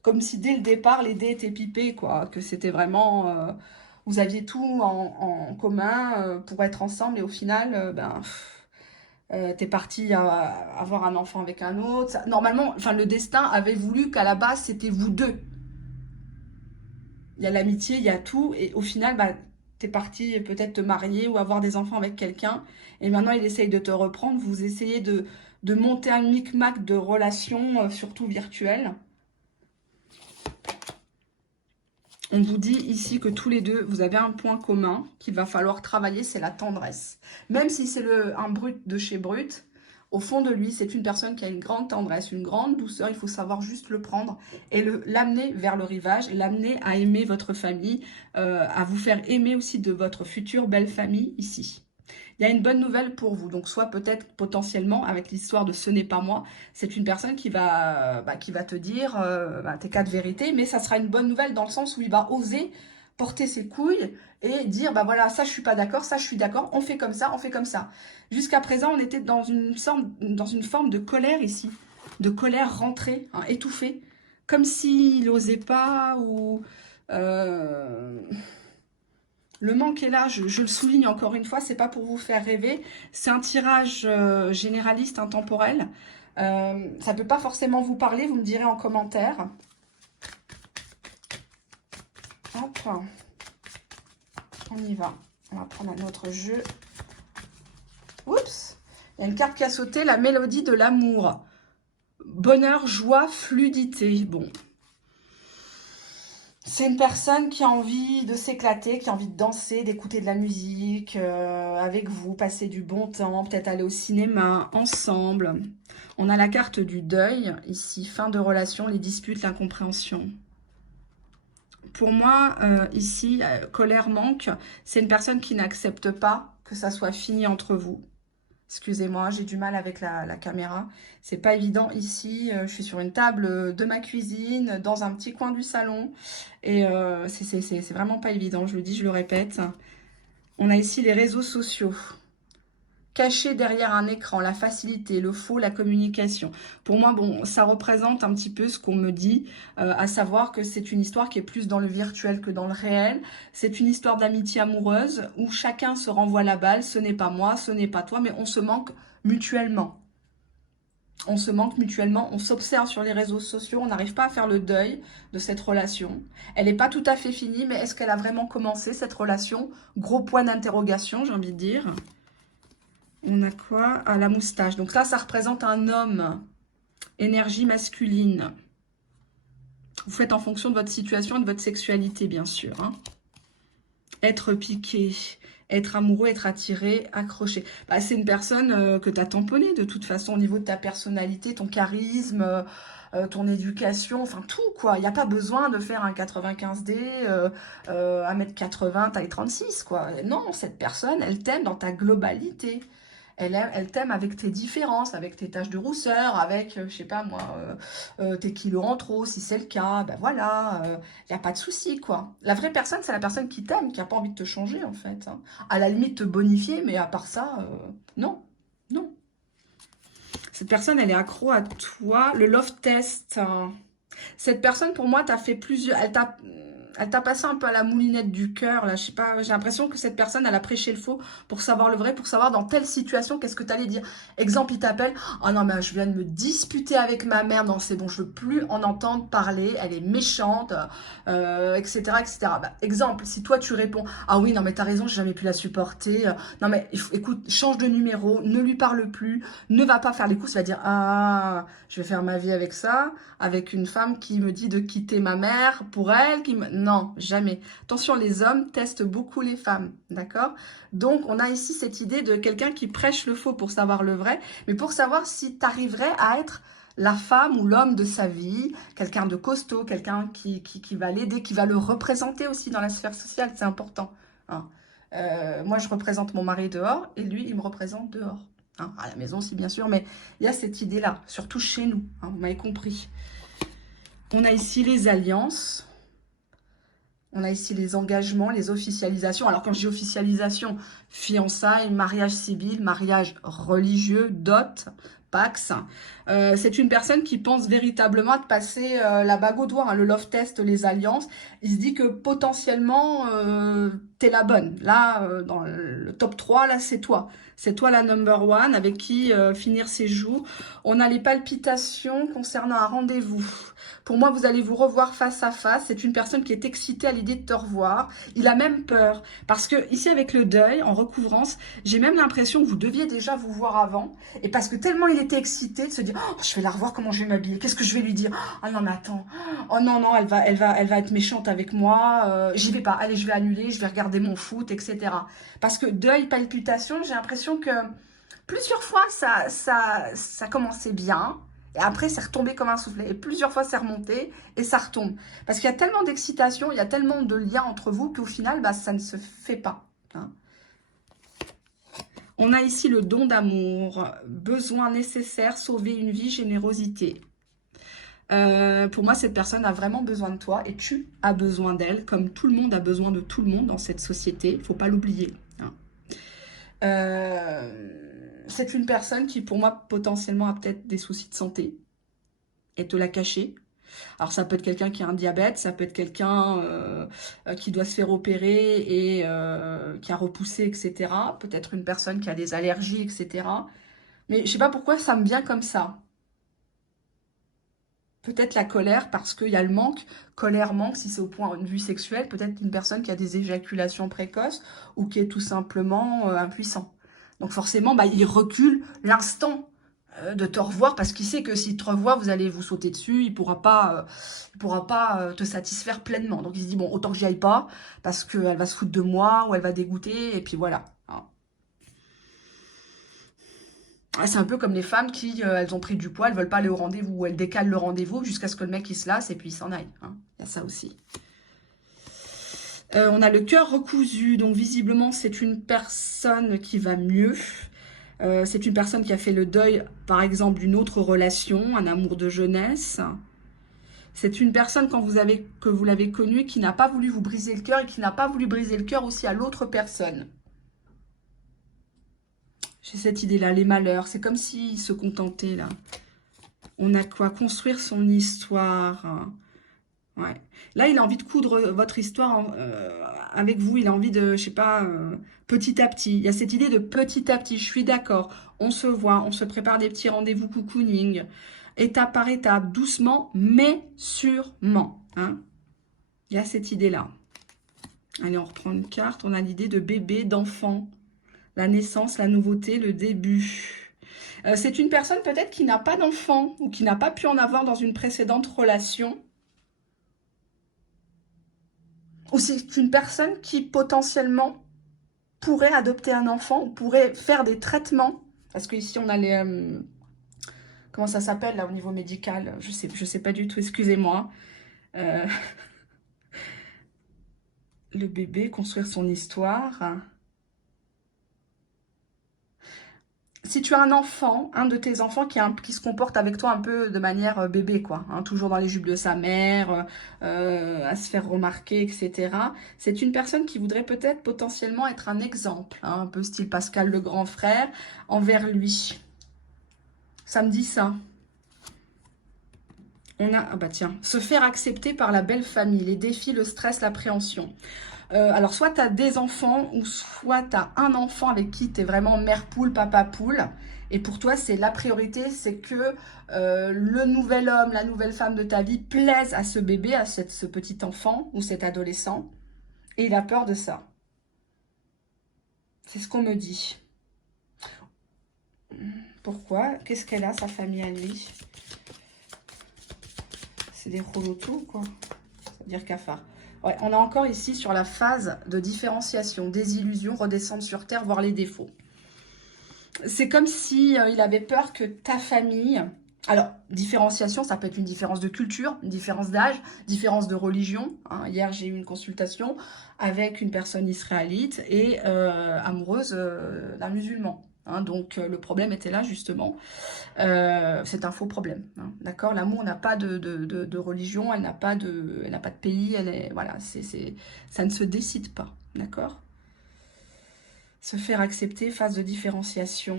Comme si, dès le départ, les dés étaient pipés, quoi. Que c'était vraiment... vous aviez tout en commun pour être ensemble, et au final, t'es parti avoir un enfant avec un autre. Normalement, enfin, le destin avait voulu qu'à la base, c'était vous deux. Il y a l'amitié, il y a tout. Et au final, bah, t'es parti peut-être te marier ou avoir des enfants avec quelqu'un. Et maintenant, il essaye de te reprendre. Vous essayez de monter un micmac de relations, surtout virtuelles. On vous dit ici que tous les deux, vous avez un point commun qu'il va falloir travailler, c'est la tendresse. Même si c'est un brut de chez brut, au fond de lui, c'est une personne qui a une grande tendresse, une grande douceur. Il faut savoir juste le prendre et l'amener vers le rivage, l'amener à aimer votre famille, à vous faire aimer aussi de votre future belle famille ici. Il y a une bonne nouvelle pour vous. Donc, soit peut-être potentiellement, avec l'histoire de ce n'est pas moi, c'est une personne qui va te dire tes cas de vérité, mais ça sera une bonne nouvelle dans le sens où il va oser porter ses couilles et dire, bah voilà, ça je suis pas d'accord, ça je suis d'accord, on fait comme ça, on fait comme ça. Jusqu'à présent, on était dans une forme de colère ici, de colère rentrée, hein, étouffée, comme s'il n'osait pas ou... Le manque est là, je le souligne encore une fois, c'est pas pour vous faire rêver, c'est un tirage généraliste, intemporel. Ça peut pas forcément vous parler, vous me direz en commentaire. Hop, on y va. On va prendre un autre jeu. Oups, il y a une carte qui a sauté, la mélodie de l'amour. Bonheur, joie, fluidité. Bon. C'est une personne qui a envie de s'éclater, qui a envie de danser, d'écouter de la musique avec vous, passer du bon temps, peut-être aller au cinéma ensemble. On a la carte du deuil, ici, fin de relation, les disputes, l'incompréhension. Pour moi, ici, colère, manque, c'est une personne qui n'accepte pas que ça soit fini entre vous. Excusez-moi, j'ai du mal avec la caméra. C'est pas évident ici. Je suis sur une table de ma cuisine, dans un petit coin du salon. Et c'est vraiment pas évident. Je le dis, je le répète. On a ici les réseaux sociaux. Caché derrière un écran, la facilité, le faux, la communication. Pour moi, bon, ça représente un petit peu ce qu'on me dit, à savoir que c'est une histoire qui est plus dans le virtuel que dans le réel. C'est une histoire d'amitié amoureuse où chacun se renvoie la balle. Ce n'est pas moi, ce n'est pas toi, mais on se manque mutuellement. On se manque mutuellement, on s'observe sur les réseaux sociaux, on n'arrive pas à faire le deuil de cette relation. Elle n'est pas tout à fait finie, mais est-ce qu'elle a vraiment commencé cette relation? Gros point d'interrogation, j'ai envie de dire. On a quoi? Ah, la moustache. Donc là, ça représente un homme. Énergie masculine. Vous faites en fonction de votre situation et de votre sexualité, bien sûr. Hein. Être piqué, être amoureux, être attiré, accroché. Bah, c'est une personne que tu as tamponné de toute façon au niveau de ta personnalité, ton charisme, ton éducation, enfin tout quoi. Il n'y a pas besoin de faire un 95D, 1m80, taille 36 quoi. Non, cette personne, elle t'aime dans ta globalité. Elle t'aime avec tes différences, avec tes taches de rousseur, avec, je sais pas moi, tes kilos en trop, si c'est le cas, ben voilà, il n'y a pas de souci, quoi. La vraie personne, c'est la personne qui t'aime, qui n'a pas envie de te changer, en fait. Hein. À la limite, te bonifier, mais à part ça, non, non. Cette personne, elle est accro à toi. Le love test, hein. Cette personne, pour moi, t'as fait plusieurs... Elle t'a passé un peu à la moulinette du cœur, là, je sais pas, j'ai l'impression que cette personne, elle a prêché le faux pour savoir le vrai, pour savoir dans telle situation, qu'est-ce que tu allais dire. Exemple, il t'appelle, oh non, mais je viens de me disputer avec ma mère, non, c'est bon, je veux plus en entendre parler, elle est méchante, etc., etc. Bah, exemple, si toi, tu réponds, ah oui, non, mais t'as raison, j'ai jamais pu la supporter, non, mais écoute, change de numéro, ne lui parle plus, ne va pas faire les courses, il va dire, ah, je vais faire ma vie avec ça, avec une femme qui me dit de quitter ma mère pour elle, non, jamais. Attention, les hommes testent beaucoup les femmes, d'accord? Donc, on a ici cette idée de quelqu'un qui prêche le faux pour savoir le vrai, mais pour savoir si tu arriverais à être la femme ou l'homme de sa vie, quelqu'un de costaud, quelqu'un qui va l'aider, qui va le représenter aussi dans la sphère sociale, c'est important. Hein. Moi, je représente mon mari dehors et lui, il me représente dehors. Hein, à la maison aussi, bien sûr, mais il y a cette idée-là, surtout chez nous, hein, vous m'avez compris. On a ici les alliances, on a ici les engagements, les officialisations. Alors quand je dis officialisation, fiançailles, mariage civil, mariage religieux, dot, pax. C'est une personne qui pense véritablement de passer la bague au doigt, hein, le love test, les alliances. Il se dit que potentiellement, t'es la bonne. Là, dans le top 3, là, c'est toi. C'est toi la number one avec qui finir ses jours. On a les palpitations concernant un rendez-vous. Pour moi, vous allez vous revoir face à face. C'est une personne qui est excitée à l'idée de te revoir. Il a même peur. Parce que ici, avec le deuil, en recouvrance, j'ai même l'impression que vous deviez déjà vous voir avant. Et parce que tellement il était excité de se dire, oh, je vais la revoir, comment je vais m'habiller, qu'est-ce que je vais lui dire? Oh non, mais attends. Oh non, non, elle va être méchante avec moi. J'y vais pas. Allez, je vais annuler, je vais regarder mon foot, etc. Parce que deuil, palpitation, j'ai l'impression que plusieurs fois, ça commençait bien. Et après, c'est retombé comme un soufflet. Et plusieurs fois, c'est remonté et ça retombe. Parce qu'il y a tellement d'excitation, il y a tellement de liens entre vous qu'au final, bah, ça ne se fait pas. Hein. On a ici le don d'amour, besoin nécessaire, sauver une vie, générosité. Pour moi, cette personne a vraiment besoin de toi et tu as besoin d'elle, comme tout le monde a besoin de tout le monde dans cette société. Il ne faut pas l'oublier. Hein. C'est une personne qui, pour moi, potentiellement a peut-être des soucis de santé et te l'a caché. Alors, ça peut être quelqu'un qui a un diabète, ça peut être quelqu'un qui doit se faire opérer et qui a repoussé, etc. Peut-être une personne qui a des allergies, etc. Mais je ne sais pas pourquoi ça me vient comme ça. Peut-être la colère parce qu'il y a le manque. Colère, manque, si c'est au point de vue sexuel. Peut-être une personne qui a des éjaculations précoces ou qui est tout simplement impuissant. Donc forcément, bah, il recule l'instant de te revoir parce qu'il sait que s'il te revoit, vous allez vous sauter dessus. Il pourra pas te satisfaire pleinement. Donc il se dit, bon, autant que j'y aille pas parce qu'elle va se foutre de moi ou elle va dégoûter. Et puis voilà. C'est un peu comme les femmes qui, elles ont pris du poids, elles veulent pas aller au rendez-vous, ou elles décalent le rendez-vous jusqu'à ce que le mec il se lasse et puis il s'en aille. Hein. Il y a ça aussi. On a le cœur recousu, donc visiblement c'est une personne qui va mieux. C'est une personne qui a fait le deuil, par exemple, d'une autre relation, un amour de jeunesse. C'est une personne que vous l'avez connue qui n'a pas voulu vous briser le cœur et qui n'a pas voulu briser le cœur aussi à l'autre personne. J'ai cette idée-là, les malheurs. C'est comme s'il se contentait, là. On a quoi? Construire son histoire. Ouais. Là, il a envie de coudre votre histoire avec vous. Il a envie de, je sais pas, petit à petit. Il y a cette idée de petit à petit. Je suis d'accord. On se voit, on se prépare des petits rendez-vous cocooning. Étape par étape, doucement, mais sûrement. Hein. Il y a cette idée-là. Allez, on reprend une carte. On a l'idée de bébé, d'enfant. La naissance, la nouveauté, le début. C'est une personne peut-être qui n'a pas d'enfant ou qui n'a pas pu en avoir dans une précédente relation. Ou c'est une personne qui potentiellement pourrait adopter un enfant, ou pourrait faire des traitements. Parce qu'ici, on a les... comment ça s'appelle, là, au niveau médical? Je sais pas du tout, excusez-moi. Euh, le bébé, construire son histoire. Si tu as un enfant, un de tes enfants qui se comporte avec toi un peu de manière bébé, quoi, hein, toujours dans les jupes de sa mère, à se faire remarquer, etc. C'est une personne qui voudrait peut-être potentiellement être un exemple, hein, un peu style Pascal le grand frère, envers lui. Ça me dit ça. On a, ah bah tiens, se faire accepter par la belle famille, les défis, le stress, l'appréhension. Alors, soit tu as des enfants, ou soit tu as un enfant avec qui tu es vraiment mère poule, papa poule. Et pour toi, c'est la priorité, c'est que le nouvel homme, la nouvelle femme de ta vie plaise à ce bébé, à ce petit enfant ou cet adolescent. Et il a peur de ça. C'est ce qu'on me dit. Pourquoi? Qu'est-ce qu'elle a, sa famille à lui? C'est des roulotos, quoi. Ça veut dire cafard. Ouais, on est encore ici sur la phase de différenciation, désillusion, redescendre sur terre, voir les défauts. C'est comme si il avait peur que ta famille... Alors, différenciation, ça peut être une différence de culture, une différence d'âge, différence de religion. Hein. Hier, j'ai eu une consultation avec une personne israélite et amoureuse d'un musulman. Hein. Donc, le problème était là, justement. C'est un faux problème. Hein. D'accord? L'amour n'a pas de religion, elle n'a pas de pays. Voilà, ça ne se décide pas. D'accord? Se faire accepter, phase de différenciation.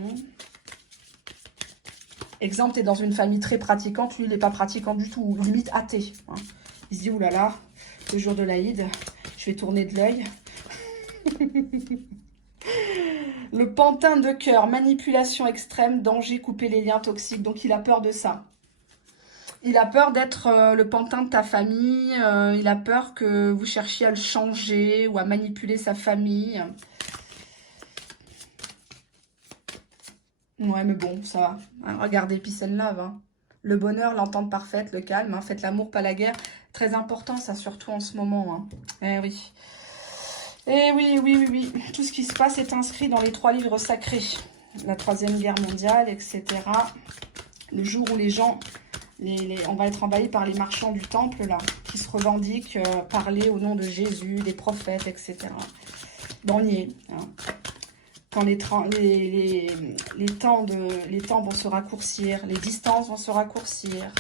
Exemple, tu es dans une famille très pratiquante, lui, il n'est pas pratiquant du tout, ou limite athée. Hein. Il se dit, oulala, le jour de l'Aïd, je vais tourner de l'œil. Le pantin de cœur, manipulation extrême, danger, couper les liens toxiques. Donc, il a peur de ça. Il a peur d'être le pantin de ta famille. Il a peur que vous cherchiez à le changer ou à manipuler sa famille. Ouais, mais bon, ça va. Hein, regardez, peace and love. Hein. Le bonheur, l'entente parfaite, le calme. Hein. Faites l'amour, pas la guerre. Très important, ça, surtout en ce moment. Hein. Eh oui. Eh oui, oui, oui, oui. Tout ce qui se passe est inscrit dans les 3 livres sacrés. La 3e guerre mondiale, etc. Le jour où les gens... on va être envahis par les marchands du temple, là, qui se revendiquent parler au nom de Jésus, des prophètes, etc. Bon, on y est. Hein. Quand les temps vont se raccourcir, les distances vont se raccourcir,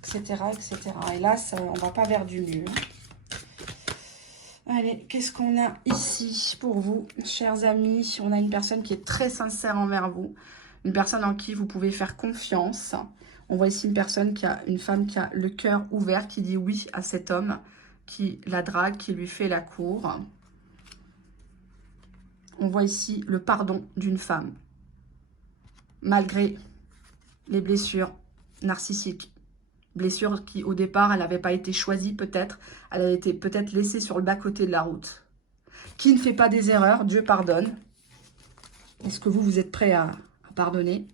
etc., etc. Et là, on va pas vers du mieux. Allez, qu'est-ce qu'on a ici pour vous, chers amis? On a une personne qui est très sincère envers vous, une personne en qui vous pouvez faire confiance. On voit ici une femme qui a le cœur ouvert, qui dit oui à cet homme, qui la drague, qui lui fait la cour. On voit ici le pardon d'une femme, malgré les blessures narcissiques. Blessures qui, au départ, elle n'avait pas été choisie peut-être. Elle a été peut-être laissée sur le bas-côté de la route. Qui ne fait pas des erreurs, Dieu pardonne. Est-ce que vous êtes prêt à pardonner?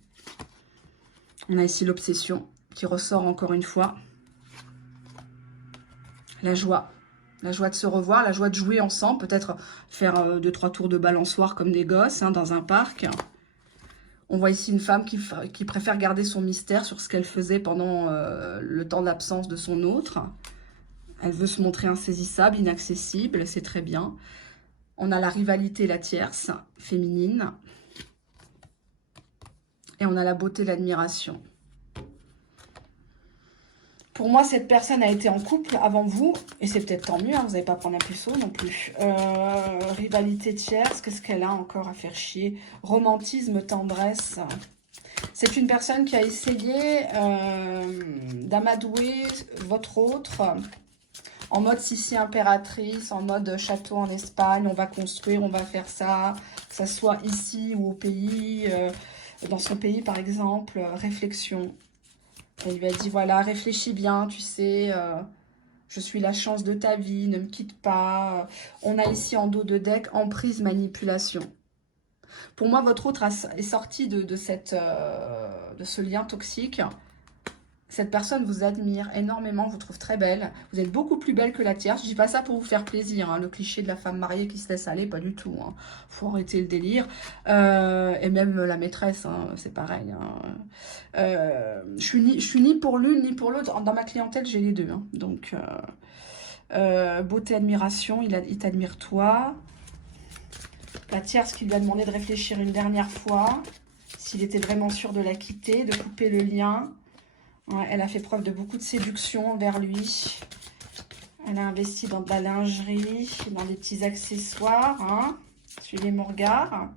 On a ici l'obsession qui ressort encore une fois. La joie. La joie de se revoir, la joie de jouer ensemble, peut-être faire 2-3 tours de balançoire comme des gosses hein, dans un parc. On voit ici une femme qui préfère garder son mystère sur ce qu'elle faisait pendant le temps d'absence de son autre. Elle veut se montrer insaisissable, inaccessible, c'est très bien. On a la rivalité, la tierce, féminine. Et on a la beauté, l'admiration. Pour moi, cette personne a été en couple avant vous, et c'est peut-être tant mieux, hein, vous n'allez pas prendre un puceau non plus. Rivalité tierce, qu'est-ce qu'elle a encore à faire chier? Romantisme, tendresse. C'est une personne qui a essayé d'amadouer votre autre en mode Sissi impératrice, en mode château en Espagne, on va construire, on va faire ça, que ça soit ici ou au pays, dans son pays par exemple, réflexion. Elle lui a dit, voilà, réfléchis bien, tu sais, je suis la chance de ta vie, ne me quitte pas. On a ici en dos de deck, emprise, manipulation. Pour moi, votre autre est sorti de ce lien toxique. Cette personne vous admire énormément, vous trouve très belle. Vous êtes beaucoup plus belle que la tierce. Je dis pas ça pour vous faire plaisir, hein. Le cliché de la femme mariée qui se laisse aller, pas du tout, hein. Faut arrêter le délire. Et même la maîtresse, hein, c'est pareil, hein. Je suis ni pour l'une ni pour l'autre. Dans ma clientèle, j'ai les deux, hein. Donc, beauté, admiration, il t'admire toi. La tierce qui lui a demandé de réfléchir une dernière fois, s'il était vraiment sûr de la quitter, de couper le lien. Ouais, elle a fait preuve de beaucoup de séduction envers lui. Elle a investi dans de la lingerie, dans des petits accessoires, hein. Suivez mon regard.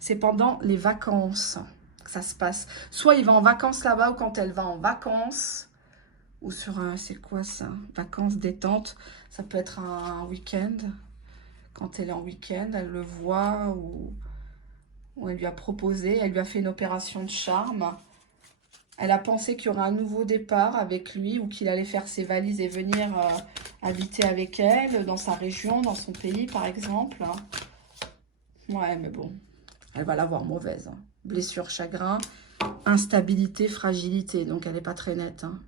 C'est pendant les vacances que ça se passe. Soit il va en vacances là-bas, ou quand elle va en vacances, ou sur un, c'est quoi ça? Vacances, détente. Ça peut être un week-end. Quand elle est en week-end, elle le voit, ou elle lui a proposé, elle lui a fait une opération de charme. Elle a pensé qu'il y aurait un nouveau départ avec lui, ou qu'il allait faire ses valises et venir habiter avec elle, dans sa région, dans son pays par exemple. Ouais, mais bon, elle va l'avoir mauvaise, hein. Blessure, chagrin, instabilité, fragilité, donc elle n'est pas très nette, hein.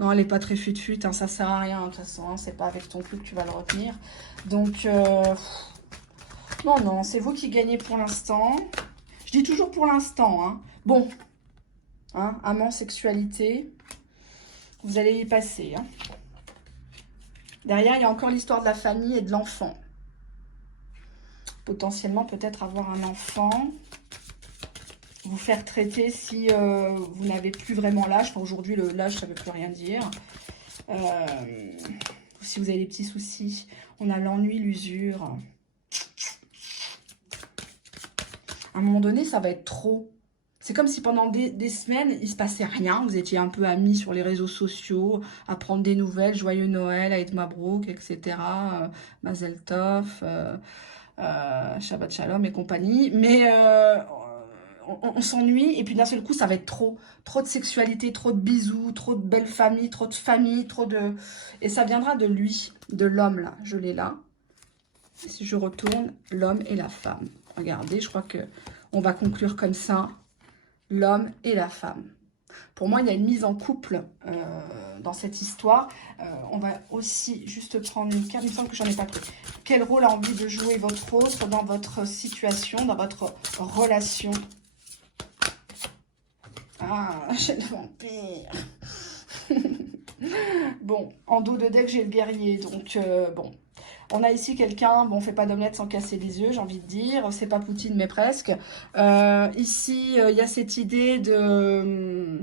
Non, elle n'est pas très fut-fut, hein, ça sert à rien, de toute façon, hein, c'est pas avec ton cul que tu vas le retenir. Donc, non, non, c'est vous qui gagnez pour l'instant. Je dis toujours pour l'instant, hein. Bon, hein, amant, sexualité, vous allez y passer, hein. Derrière, il y a encore l'histoire de la famille et de l'enfant. Potentiellement, peut-être avoir un enfant. Vous faire traiter si vous n'avez plus vraiment l'âge. Enfin, aujourd'hui, l'âge, ça ne veut plus rien dire. Si vous avez des petits soucis. On a l'ennui, l'usure. À un moment donné, ça va être trop. C'est comme si pendant des semaines, il ne se passait rien. Vous étiez un peu amis sur les réseaux sociaux, à prendre des nouvelles, joyeux Noël, Aïd Mabrouk, etc. Mazel Tov, Shabbat Shalom et compagnie. Mais on s'ennuie et puis d'un seul coup, ça va être trop. Trop de sexualité, trop de bisous, trop de belles familles, trop de famille, trop de... Et ça viendra de lui, de l'homme là. Je l'ai là. Et si je retourne, l'homme et la femme. Regardez, je crois que on va conclure comme ça. L'homme et la femme. Pour moi, il y a une mise en couple dans cette histoire. On va aussi juste prendre une carte. Il me semble que j'en ai pas pris. Quel rôle a envie de jouer votre autre dans votre situation, dans votre relation? Ah, j'ai le vampire. Bon, en dos de deck, j'ai le guerrier. Donc, bon. On a ici quelqu'un, bon, on fait pas d'omelette sans casser les yeux, j'ai envie de dire. C'est pas Poutine, mais presque. Ici, il y a cette idée de...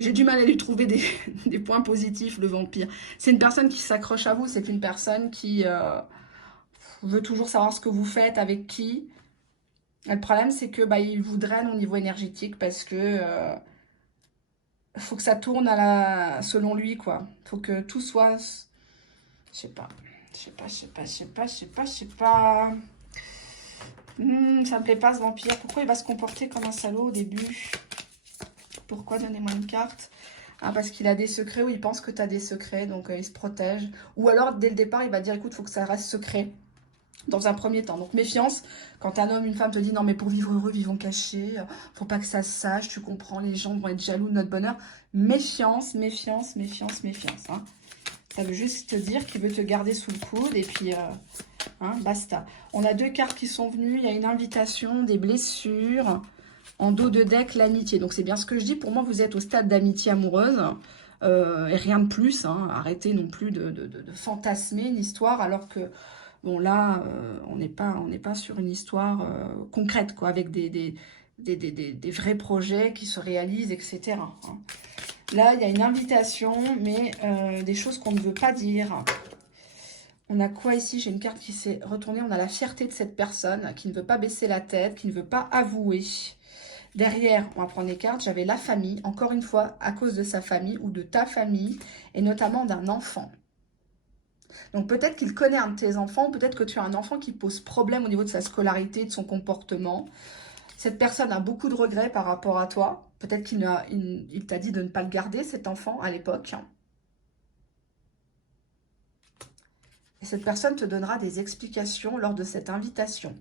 J'ai du mal à lui trouver des points positifs, le vampire. C'est une personne qui s'accroche à vous, c'est une personne qui veut toujours savoir ce que vous faites, avec qui. Et le problème, c'est que bah, il vous draine au niveau énergétique parce que faut que ça tourne selon lui, quoi. Faut que tout soit... Je sais pas. Ça me plaît pas, ce vampire. Pourquoi il va se comporter comme un salaud au début? Pourquoi? Donnez-moi une carte. Ah, parce qu'il a des secrets ou il pense que tu as des secrets, donc il se protège. Ou alors, dès le départ, il va dire, écoute, il faut que ça reste secret. Dans un premier temps. Donc, méfiance. Quand un homme, une femme te dit, non, mais pour vivre heureux, vivons cachés. Faut pas que ça se sache. Tu comprends, les gens vont être jaloux de notre bonheur. Méfiance, méfiance, méfiance, méfiance, hein. Ça veut juste te dire qu'il veut te garder sous le coude et puis, hein, basta. On a deux cartes qui sont venues. Il y a une invitation, des blessures. En dos de deck, l'amitié. Donc, c'est bien ce que je dis. Pour moi, vous êtes au stade d'amitié amoureuse. Et rien de plus. Hein. Arrêtez non plus de fantasmer une histoire alors que, bon, là, on n'est pas sur une histoire concrète, quoi, avec des vrais projets qui se réalisent, etc. Hein. Là, il y a une invitation, mais des choses qu'on ne veut pas dire. On a quoi ici? J'ai une carte qui s'est retournée. On a la fierté de cette personne qui ne veut pas baisser la tête, qui ne veut pas avouer. Derrière, on va prendre les cartes. J'avais la famille, encore une fois, à cause de sa famille ou de ta famille, et notamment d'un enfant. Donc peut-être qu'il connaît un de tes enfants, peut-être que tu as un enfant qui pose problème au niveau de sa scolarité, de son comportement. Cette personne a beaucoup de regrets par rapport à toi. Peut-être qu'il t'a dit de ne pas le garder, cet enfant, à l'époque. Et cette personne te donnera des explications lors de cette invitation.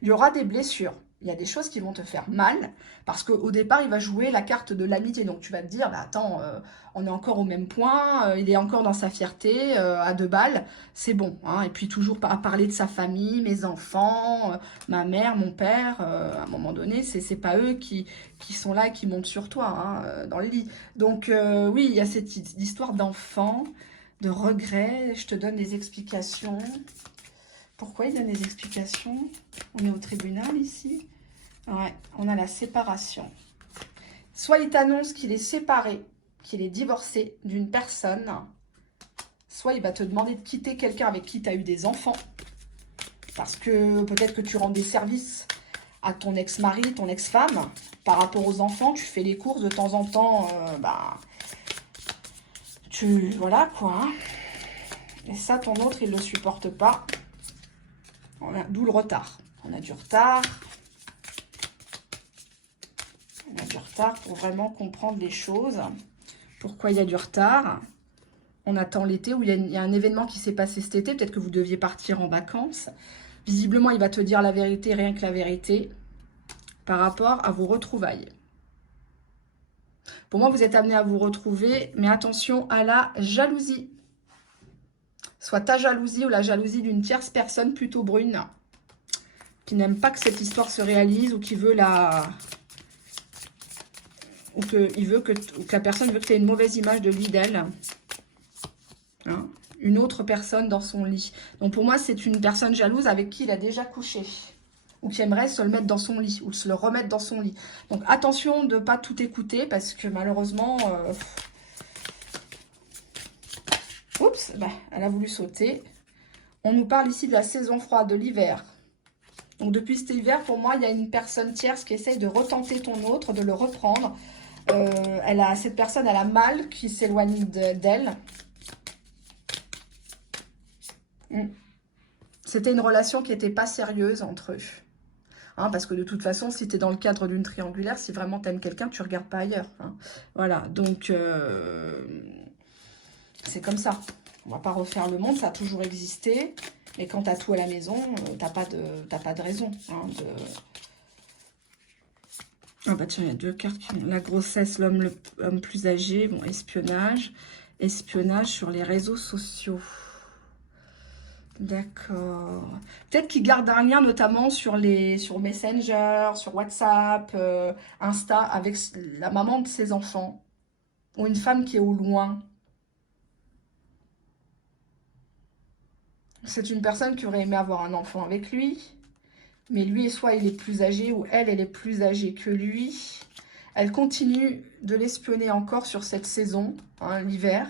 Il y aura des blessures. Il y a des choses qui vont te faire mal, parce qu'au départ, il va jouer la carte de l'amitié. Donc tu vas te dire, bah, attends, on est encore au même point, il est encore dans sa fierté, à 2 balles, c'est bon. Hein. Et puis toujours à parler de sa famille, mes enfants, ma mère, mon père, à un moment donné, c'est pas eux qui sont là et qui montent sur toi, hein, dans le lit. Donc oui, il y a cette histoire d'enfant, de regret. Je te donne des explications. Pourquoi il donne des explications? On est au tribunal ici. Ouais, on a la séparation. Soit il t'annonce qu'il est séparé, qu'il est divorcé d'une personne, soit il va te demander de quitter quelqu'un avec qui tu as eu des enfants, parce que peut-être que tu rends des services à ton ex-mari, ton ex-femme, par rapport aux enfants, tu fais les courses de temps en temps, voilà quoi. Et ça, ton autre, il ne le supporte pas. D'où le retard. On a du retard. On a du retard pour vraiment comprendre les choses. Pourquoi il y a du retard? On attend l'été, où il y a un événement qui s'est passé cet été. Peut-être que vous deviez partir en vacances. Visiblement, il va te dire la vérité, rien que la vérité, par rapport à vos retrouvailles. Pour moi, vous êtes amené à vous retrouver, mais attention à la jalousie. Soit ta jalousie ou la jalousie d'une tierce personne plutôt brune, qui n'aime pas que cette histoire se réalise, ou qui veut ou que la personne veut que tu aies une mauvaise image de lui, d'elle. Hein, une autre personne dans son lit. Donc pour moi, c'est une personne jalouse avec qui il a déjà couché. Ou qui aimerait se le mettre dans son lit. Ou se le remettre dans son lit. Donc attention de ne pas tout écouter. Parce que malheureusement... Oups, elle a voulu sauter. On nous parle ici de la saison froide, de l'hiver. Donc depuis cet hiver, pour moi, il y a une personne tierce qui essaye de retenter ton autre, de le reprendre. Cette personne, elle a mal qui s'éloigne d'elle. C'était une relation qui n'était pas sérieuse entre eux. Hein, parce que de toute façon, si tu es dans le cadre d'une triangulaire, si vraiment tu aimes quelqu'un, tu ne regardes pas ailleurs. Hein. Voilà, donc c'est comme ça. On ne va pas refaire le monde, ça a toujours existé. Mais quand tu as tout à la maison, t'as pas de raison. Hein, Ah bah tiens, il y a 2 cartes qui ont la grossesse, l'homme plus âgé, bon, espionnage. Espionnage sur les réseaux sociaux. D'accord. Peut-être qu'il garde un lien notamment sur Messenger, sur WhatsApp, Insta, avec la maman de ses enfants. Ou une femme qui est au loin. C'est une personne qui aurait aimé avoir un enfant avec lui. Mais lui, soit il est plus âgé, ou elle est plus âgée que lui. Elle continue de l'espionner encore sur cette saison, hein, l'hiver.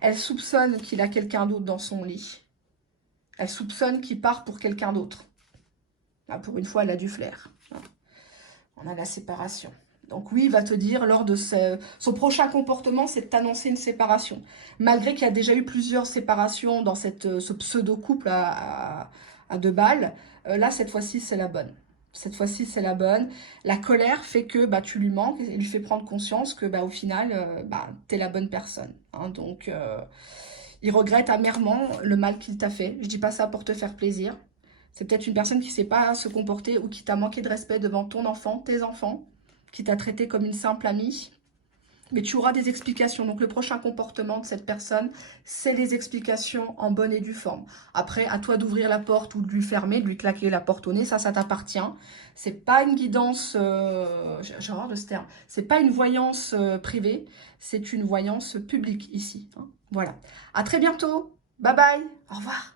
Elle soupçonne qu'il a quelqu'un d'autre dans son lit. Elle soupçonne qu'il part pour quelqu'un d'autre. Là, pour une fois, elle a du flair. On a la séparation. Donc oui, il va te dire, lors de son prochain comportement, c'est de t'annoncer une séparation. Malgré qu'il y a déjà eu plusieurs séparations dans ce pseudo-couple à 2 balles, là, cette fois-ci, c'est la bonne. Cette fois-ci, c'est la bonne. La colère fait que tu lui manques et lui fait prendre conscience que au final, tu es la bonne personne. Hein. Donc, il regrette amèrement le mal qu'il t'a fait. Je dis pas ça pour te faire plaisir. C'est peut-être une personne qui ne sait pas se comporter ou qui t'a manqué de respect devant ton enfant, tes enfants, qui t'a traité comme une simple amie. Mais tu auras des explications. Donc, le prochain comportement de cette personne, c'est les explications en bonne et due forme. Après, à toi d'ouvrir la porte ou de lui fermer, de lui claquer la porte au nez. Ça t'appartient. C'est pas une guidance, j'ai horreur de ce terme. C'est pas une voyance privée. C'est une voyance publique ici. Hein. Voilà. À très bientôt. Bye bye. Au revoir.